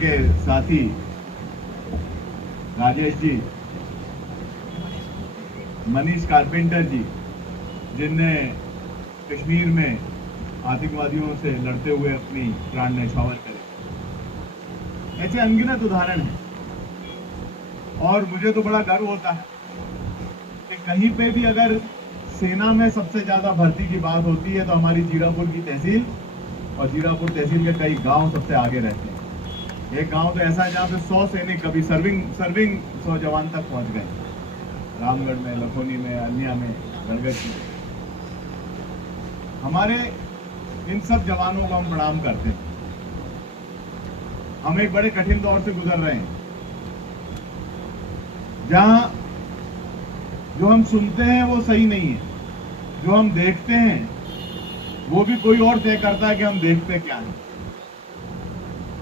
के साथी राजेश जी, मनीष कारपेंटर जी, जिनने कश्मीर में आतंकवादियों से लड़ते हुए अपनी प्राण न्यौछावर करे, ऐसे अनगिनत उदाहरण हैं। और मुझे तो बड़ा गर्व होता है कि कहीं पे भी अगर सेना में सबसे ज्यादा भर्ती की बात होती है तो हमारी जीरापुर की तहसील और जीरापुर तहसील के कई गांव सबसे आगे रहते हैं। एक गांव तो ऐसा है जहाँ पे 100 सैनिक कभी सर्विंग 100 जवान तक पहुंच गए, रामगढ़ में, लखोनी में, अन्या में, गड़गड़ में। हमारे इन सब जवानों को हम प्रणाम करते हैं। हम एक बड़े कठिन दौर से गुजर रहे हैं जहां जो हम सुनते हैं वो सही नहीं है, जो हम देखते हैं वो भी कोई और तय करता है कि हम देखते क्या हैं,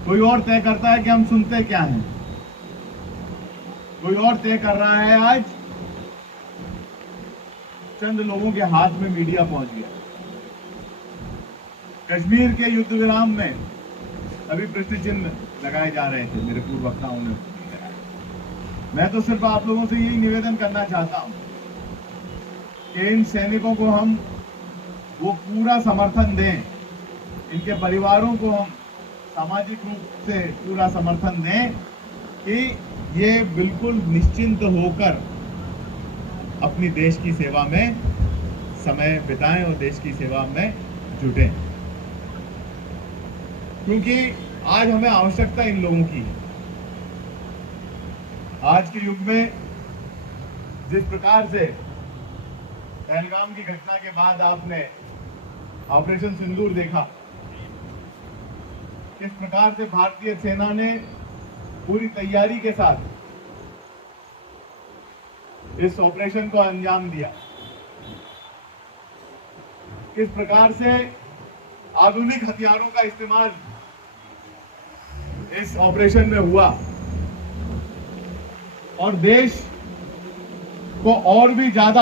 कोई और तय करता है कि हम सुनते क्या हैं, कोई और तय कर रहा है। आज चंद लोगों के हाथ में मीडिया पहुंच गया। कश्मीर के युद्ध विराम में अभी प्रश्न चिन्ह लगाए जा रहे थे, मेरे पूर्व वक्ताओं ने। मैं तो सिर्फ आप लोगों से यही निवेदन करना चाहता हूं कि इन सैनिकों को हम वो पूरा समर्थन दें, इनके परिवारों को हम सामाजिक रूप से पूरा समर्थन दें कि ये बिल्कुल निश्चिंत होकर अपनी देश की सेवा में समय बिताएं और देश की सेवा में जुटें। क्योंकि आज हमें आवश्यकता इन लोगों की है। आज के युग में जिस प्रकार से पहलगाम की घटना के बाद आपने ऑपरेशन सिंदूर देखा, किस प्रकार से भारतीय सेना ने पूरी तैयारी के साथ इस ऑपरेशन को अंजाम दिया, किस प्रकार से आधुनिक हथियारों का इस्तेमाल इस ऑपरेशन में हुआ और देश को और भी ज्यादा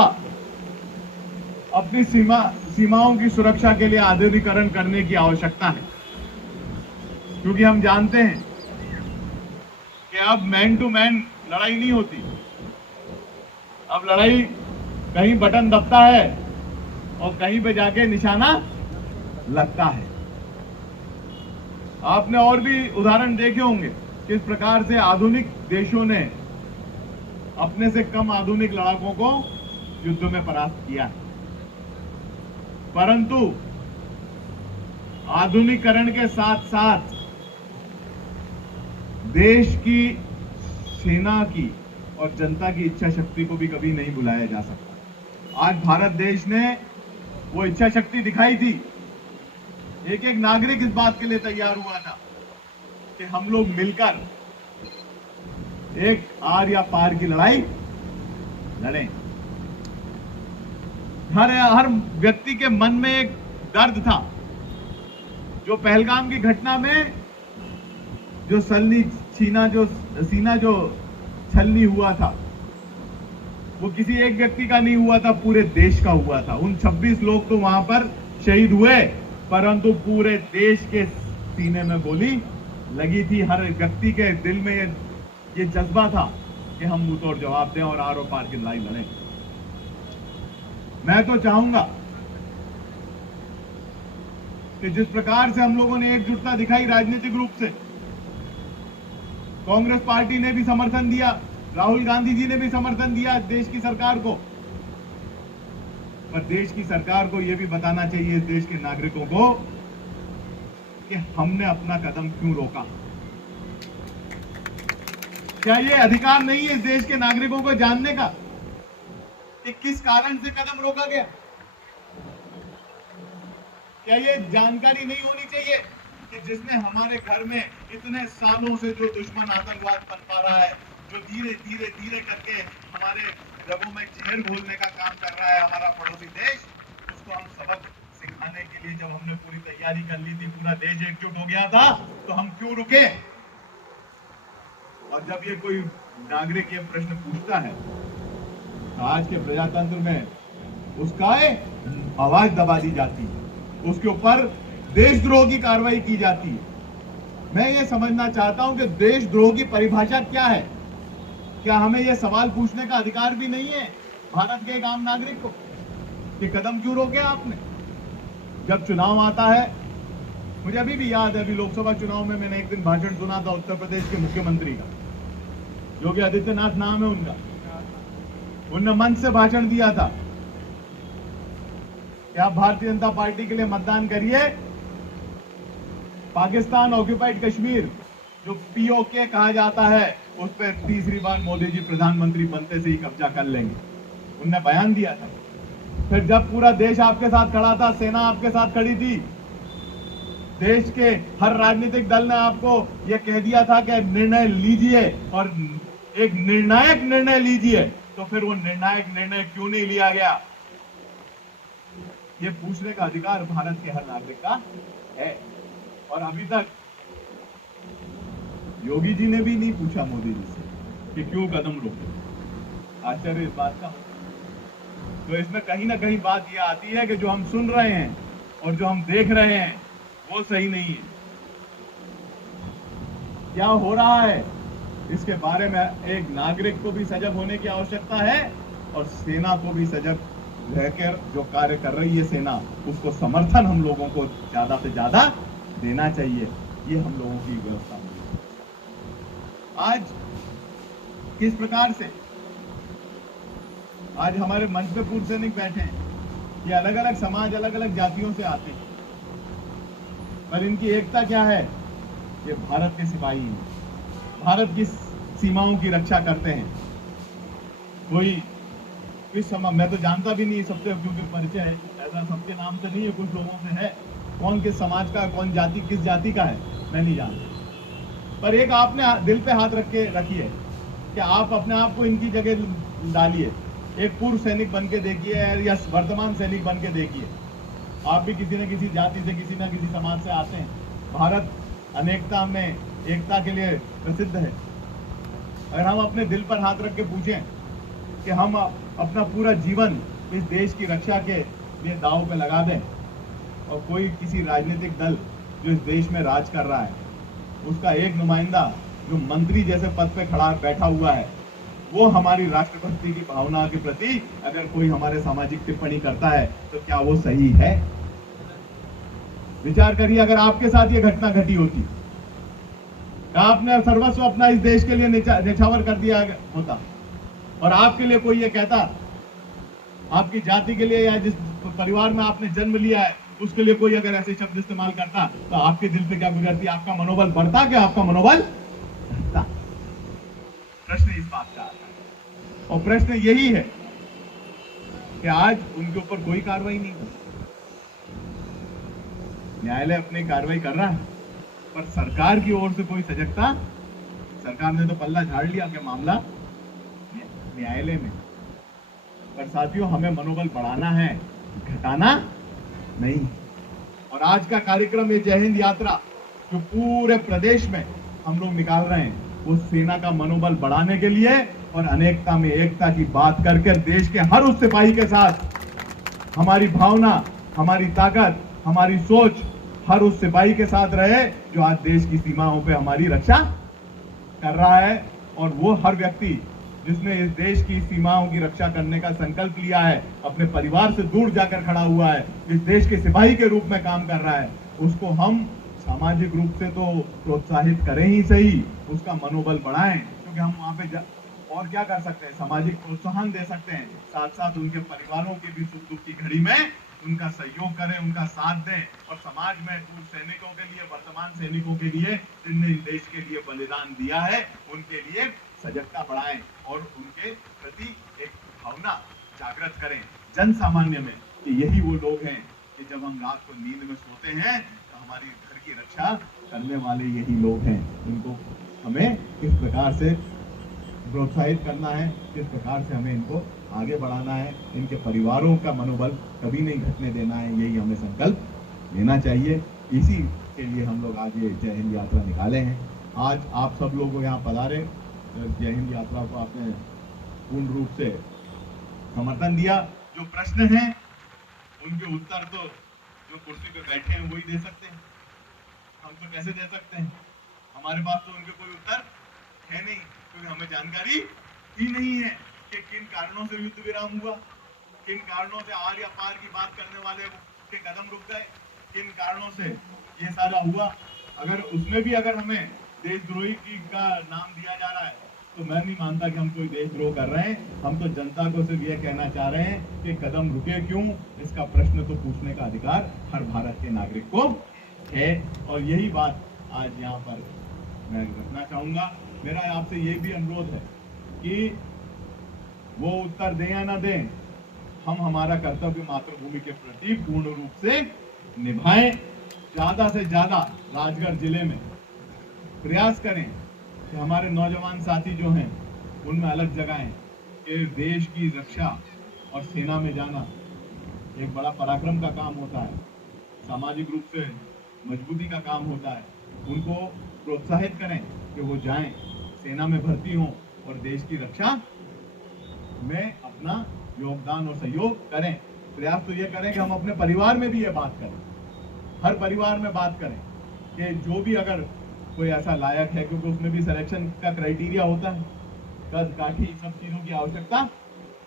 अपनी सीमाओं की सुरक्षा के लिए आधुनिकीकरण करने की आवश्यकता है। क्योंकि हम जानते हैं कि अब मैन टू मैन लड़ाई नहीं होती, अब लड़ाई कहीं बटन दबता है और कहीं पे जाके निशाना लगता है। आपने और भी उदाहरण देखे होंगे किस प्रकार से आधुनिक देशों ने अपने से कम आधुनिक लड़ाकों को युद्ध में परास्त किया है। परंतु आधुनिकीकरण के साथ साथ देश की सेना की और जनता की इच्छा शक्ति को भी कभी नहीं भुलाया जा सकता। आज भारत देश ने वो इच्छा शक्ति दिखाई थी। एक एक नागरिक इस बात के लिए तैयार हुआ था कि हम लोग मिलकर एक आर या पार की लड़ाई लड़ें। हर व्यक्ति के मन में एक दर्द था। जो पहलगाम की घटना में जो सीना जो छलनी हुआ था, वो किसी एक व्यक्ति का नहीं हुआ था, पूरे देश का हुआ था। उन 26 लोग तो वहां पर शहीद हुए, परंतु पूरे देश के सीने में गोली लगी थी। हर व्यक्ति के दिल में ये जज्बा था कि हम मुंहतोड़ जवाब दें और आर पार की लड़ाई लड़ें। मैं तो चाहूंगा कि जिस प्रकार से हम लोगों ने एकजुटता दिखाई राजनीतिक रूप से, कांग्रेस पार्टी ने भी समर्थन दिया, राहुल गांधी जी ने भी समर्थन दिया देश की सरकार को, पर देश की सरकार को यह भी बताना चाहिए देश के नागरिकों को कि हमने अपना कदम क्यों रोका। क्या ये अधिकार नहीं है इस देश के नागरिकों को जानने का कि किस कारण से कदम रोका गया? क्या ये जानकारी नहीं होनी चाहिए कि जिसने हमारे घर में इतने सालों से जो दुश्मन आतंकवाद पनपा रहा है, जो धीरे धीरे धीरे करके हमारे रगों में जहर घोलने का काम कर रहा है, हमारा पड़ोसी देश, उसको हम सबक सिखाने के लिए जब हमने पूरी तैयारी कर ली थी, पूरा देश एकजुट हो गया था, तो हम क्यों रुके? और जब ये कोई नागरिक ये प्रश्न पूछता है, आज के प्रजातंत्र में उसका आवाज दबा दी जाती है, उसके ऊपर देशद्रोह की कार्रवाई की जाती है। मैं ये समझना चाहता हूं कि देशद्रोह की परिभाषा क्या है? क्या हमें ये सवाल पूछने का अधिकार भी नहीं है भारत के एक आम नागरिक को कि कदम क्यों रोके आपने? जब चुनाव आता है, मुझे अभी भी याद है, अभी लोकसभा चुनाव में मैंने एक दिन भाषण सुना था उत्तर प्रदेश के मुख्यमंत्री का, योगी आदित्यनाथ नाम है उनका। उन्होंने मंच से भाषण दिया था कि आप भारतीय जनता पार्टी के लिए मतदान करिए, पाकिस्तान ऑक्यूपाइड कश्मीर जो पीओके कहा जाता है, उस पर तीसरी बार मोदी जी प्रधानमंत्री बनते से ही कब्जा कर लेंगे। उन्होंने बयान दिया था। फिर जब पूरा देश आपके साथ खड़ा था, सेना आपके साथ खड़ी थी, देश के हर राजनीतिक दल ने आपको यह कह दिया था कि निर्णय लीजिए और एक निर्णायक निर्णय लीजिए, तो फिर वो निर्णायक निर्णय क्यों नहीं लिया गया? ये पूछने का अधिकार भारत के हर नागरिक का है। और अभी तक योगी जी ने भी नहीं पूछा मोदी जी से कि क्यों कदम रोके। आश्चर्य इस बात का। तो इसमें कहीं ना कहीं बात यह आती है कि जो हम सुन रहे हैं और जो हम देख रहे हैं वो सही नहीं है। क्या हो रहा है इसके बारे में एक नागरिक को भी सजग होने की आवश्यकता है और सेना को भी सजग रहकर जो कार्य कर रही है सेना, उसको समर्थन हम लोगों को ज्यादा से ज्यादा देना चाहिए। ये हम लोगों की व्यवस्था है। आज किस प्रकार से आज हमारे मंच पे पूर्व सैनिक बैठे हैं, ये अलग अलग समाज अलग अलग जातियों से आते हैं, पर इनकी एकता क्या है? ये भारत के सिपाही हैं, भारत की सीमाओं की रक्षा करते हैं। कोई किस समय, मैं तो जानता भी नहीं सबसे, क्योंकि परिचय है ऐसा सबके नाम से नहीं है, कुछ लोगों से है, कौन किस समाज का, कौन जाति किस जाति का है मैं नहीं जानता। पर एक आपने दिल पे हाथ रख के रखिए कि आप अपने आप को इनकी जगह डालिए, एक पूर्व सैनिक बन के देखिए या वर्तमान सैनिक बन के देखिए। आप भी किसी न किसी जाति से, किसी न किसी समाज से आते हैं। भारत अनेकता में एकता के लिए प्रसिद्ध है। अगर हम अपने दिल पर हाथ रख के पूछें कि हम अपना पूरा जीवन इस देश की रक्षा के लिए दांव पे लगा दें, और कोई किसी राजनीतिक दल जो इस देश में राज कर रहा है उसका एक नुमाइंदा जो मंत्री जैसे पद पे खड़ा बैठा हुआ है, वो हमारी राष्ट्रभक्ति की भावना के प्रति अगर कोई हमारे सामाजिक टिप्पणी करता है तो क्या वो सही है? विचार करिए, अगर आपके साथ ये घटना घटी होती, आपने सर्वस्व अपना इस देश के लिए निछावर कर दिया होता, और आपके लिए कोई ये कहता, आपकी जाति के लिए या जिस परिवार में आपने जन्म लिया है उसके लिए कोई अगर ऐसे शब्द इस्तेमाल करता, तो आपके दिल पे क्या गुजरती? आपका मनोबल बढ़ता कि आपका मनोबल घटता? प्रश्न इस बात का आता है, और प्रश्न यही है कि आज उनके ऊपर कोई कार्रवाई नहीं हुई। न्यायालय अपनी कार्रवाई कर रहा है, पर सरकार की ओर से कोई सजगता, सरकार ने तो पल्ला झाड़ लिया कि मामला न्यायालय में। पर साथियों, हमें मनोबल बढ़ाना है, घटाना नहीं। और आज का कार्यक्रम, ये जय हिंद यात्रा जो पूरे प्रदेश में हम लोग निकाल रहे हैं, वो सेना का मनोबल बढ़ाने के लिए और अनेकता में एकता की बात करके देश के हर उस सिपाही के साथ हमारी भावना, हमारी ताकत, हमारी सोच हर उस सिपाही के साथ रहे जो आज देश की सीमाओं पे हमारी रक्षा कर रहा है। और वो हर व्यक्ति जिसने इस देश की सीमाओं की रक्षा करने का संकल्प लिया है, अपने परिवार से दूर जाकर खड़ा हुआ है, इस देश के सिपाही के रूप में काम कर रहा है, उसको हम सामाजिक रूप से तो प्रोत्साहित करें ही सही, उसका मनोबल बढ़ाएं। क्योंकि हम वहां पे और क्या कर सकते हैं? सामाजिक प्रोत्साहन दे सकते हैं, साथ साथ उनके परिवारों की भी सुख दुख की घड़ी में उनका सहयोग करें, उनका साथ दें, और समाज में पूर्व सैनिकों के लिए, वर्तमान सैनिकों के लिए, जिनने इस देश के लिए बलिदान दिया है, उनके लिए सजगता बढ़ाएं और उनके प्रति एक भावना जागृत करें जन सामान्य में कि यही वो लोग हैं कि जब हम रात को नींद में सोते हैं तो हमारी घर की रक्षा करने वाले यही लोग हैं। इनको हमें किस प्रकार से प्रोत्साहित करना है, किस प्रकार से हमें इनको आगे बढ़ाना है, इनके परिवारों का मनोबल कभी नहीं घटने देना है, यही हमें संकल्प लेना चाहिए। इसी के लिए हम लोग आज ये जय हिंद यात्रा निकाले हैं। आज आप सब लोग यहाँ पधारे, जय हिंद यात्रा को आपने पूर्ण रूप से समर्थन दिया। जो प्रश्न हैं उनके उत्तर तो जो कुर्सी पे बैठे हैं वही दे सकते हैं, हम तो कैसे दे सकते हैं? हमारे पास तो उनके कोई उत्तर है नहीं, क्योंकि हमें जानकारी ही नहीं है कि किन कारणों से युद्ध विराम हुआ, किन कारणों से आर या पार की बात करने वाले के कदम रुक गए, किन कारणों से ये सारा हुआ। अगर उसमें भी अगर हमें देशद्रोही का नाम दिया जा रहा है तो मैं नहीं मानता कि हम कोई देशद्रोह कर रहे हैं। हम तो जनता को सिर्फ ये कहना चाह रहे हैं कि कदम रुके क्यों, इसका प्रश्न तो पूछने का अधिकार हर भारत के नागरिक को है। और यही बात आज यहाँ पर मैं रखना चाहूंगा। मेरा आपसे ये भी अनुरोध है कि वो उत्तर दें या ना दें, हम हमारा कर्तव्य मातृभूमि के प्रति पूर्ण रूप से निभाएं। ज्यादा से ज्यादा राजगढ़ जिले में प्रयास करें कि हमारे नौजवान साथी जो हैं उनमें अलग जगाएं कि देश की रक्षा और सेना में जाना एक बड़ा पराक्रम का काम होता है, सामाजिक रूप से मजबूती का काम होता है। उनको प्रोत्साहित करें कि वो जाएं, सेना में भर्ती हों और देश की रक्षा में अपना योगदान और सहयोग करें। प्रयास तो ये करें कि हम अपने परिवार में भी ये बात करें, हर परिवार में बात करें कि जो भी अगर कोई ऐसा लायक है, क्योंकि उसमें भी सिलेक्शन का क्राइटेरिया होता है, कद काठी सब चीजों की आवश्यकता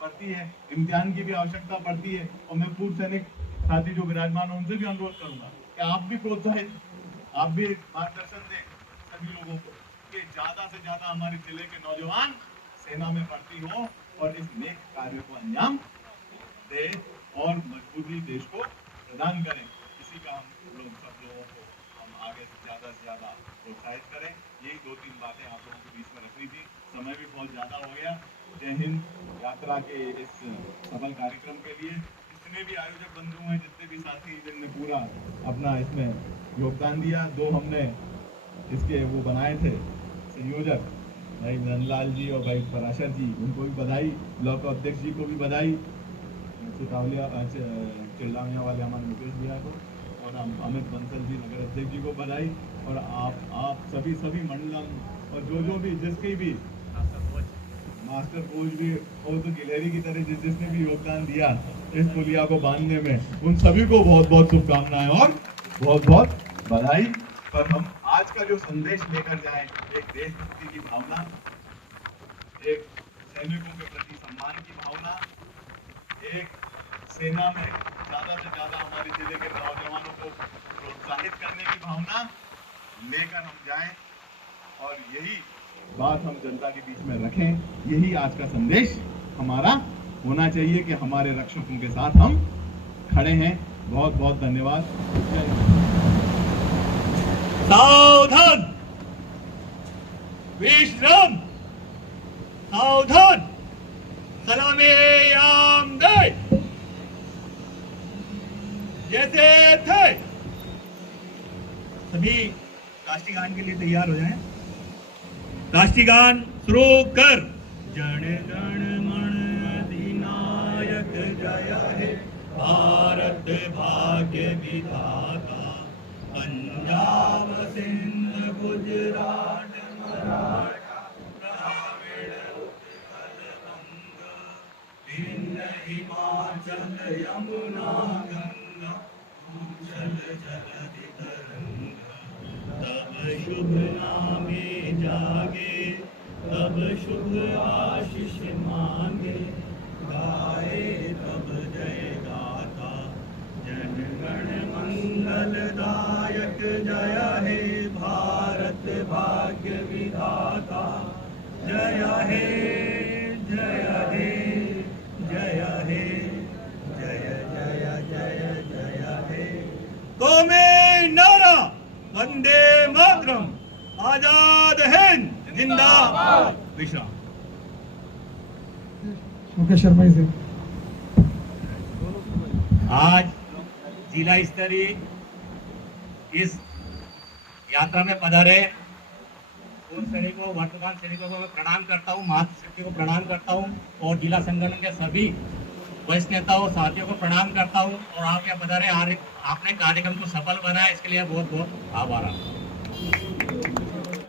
पड़ती है, इम्तिहान की भी आवश्यकता पड़ती है। और मैं पूर्व सैनिक साथी जो विराजमान हैं उनसे भी अनुरोध करूंगा कि आप भी प्रोत्साहित, आप भी मार्गदर्शन दें सभी लोगों को कि ज्यादा से ज्यादा हमारे जिले के नौजवान सेना में भर्ती हो और इस नेक कार्य को अंजाम दे और मजबूती देश को प्रदान करें। इसी का हम लोग सब लोगों को आगे ज़्यादा से ज़्यादा प्रोत्साहित करें। यही 2-3 बातें आप लोगों के बीच में रखनी थी। समय भी बहुत ज़्यादा हो गया। जय हिंद यात्रा के इस सफल कार्यक्रम के लिए जितने भी आयोजक बंधु हैं, जितने भी साथी जिनने पूरा अपना इसमें योगदान दिया। 2 हमने इसके वो बनाए थे संयोजक, भाई नंदलाल जी और भाई पराशर जी, उनको भी बधाई। ब्लॉक अध्यक्ष जी को भी बधाई। चिल्लाविया वाले हमारे मुकेश भैया को और अमित बंसल जी नगर अध्यक्ष जी को बधाई। और आप सभी मंडलम और जो भी जिसके भी मास्टर कोच भी और तो गिलहरी की तरह जिसने भी योगदान दिया इस पुलिया को बांधने में, उन सभी को बहुत बहुत शुभकामनाएं और बहुत बहुत बधाई। पर हम आज का जो संदेश लेकर जाएं, एक देशभक्ति की भावना, एक सैनिकों के प्रति सम्मान की भावना, एक सेना में ज्यादा से ज्यादा हमारे जिले के नौजवानों को प्रोत्साहित करने की भावना लेकर हम जाएं और यही बात हम जनता के बीच में रखें। यही आज का संदेश हमारा होना चाहिए कि हमारे रक्षकों के साथ हम खड़े हैं। बहुत बहुत धन्यवाद। सावधान, विश्राम, सावधान, सलामी आमदे, जैसे थे। सभी राष्ट्रीय गान के लिए तैयार हो जाएं। राष्ट्रीय गान शुरू कर। जन गण मन अधिनायक जय हे भारत भाग्य विधाता, पंजाब सिंध गुजरात मराठा द्राविड़ उत्कल बंग, विंध्य हिमाचल यमुना गंगा, उच्छल जलधि तरंगा। तब शुभ नामे जागे, तब शुभ आशीष मांगे, गाए तब जय गाथा। जन गण मंगलदायक जय हे भारत भाग्य विधाता, जय हे जय हे जय हे जय जय जय जय हे। कौमी नारा वंदे मातरम, आजाद हिंद जिंदाबाद। विश्राम। मुकेश शर्मा जी से आज जिला स्तरीय इस यात्रा में पधारे उन सैनिकों, वर्तमान सैनिकों को मैं प्रणाम करता हूँ, महाशक्ति को प्रणाम करता हूँ और जिला संगठन के सभी वरिष्ठ नेताओं और साथियों को प्रणाम करता हूँ। और आप यहाँ पधारे, आपने कार्यक्रम को सफल बनाया, इसके लिए बहुत बहुत आभार।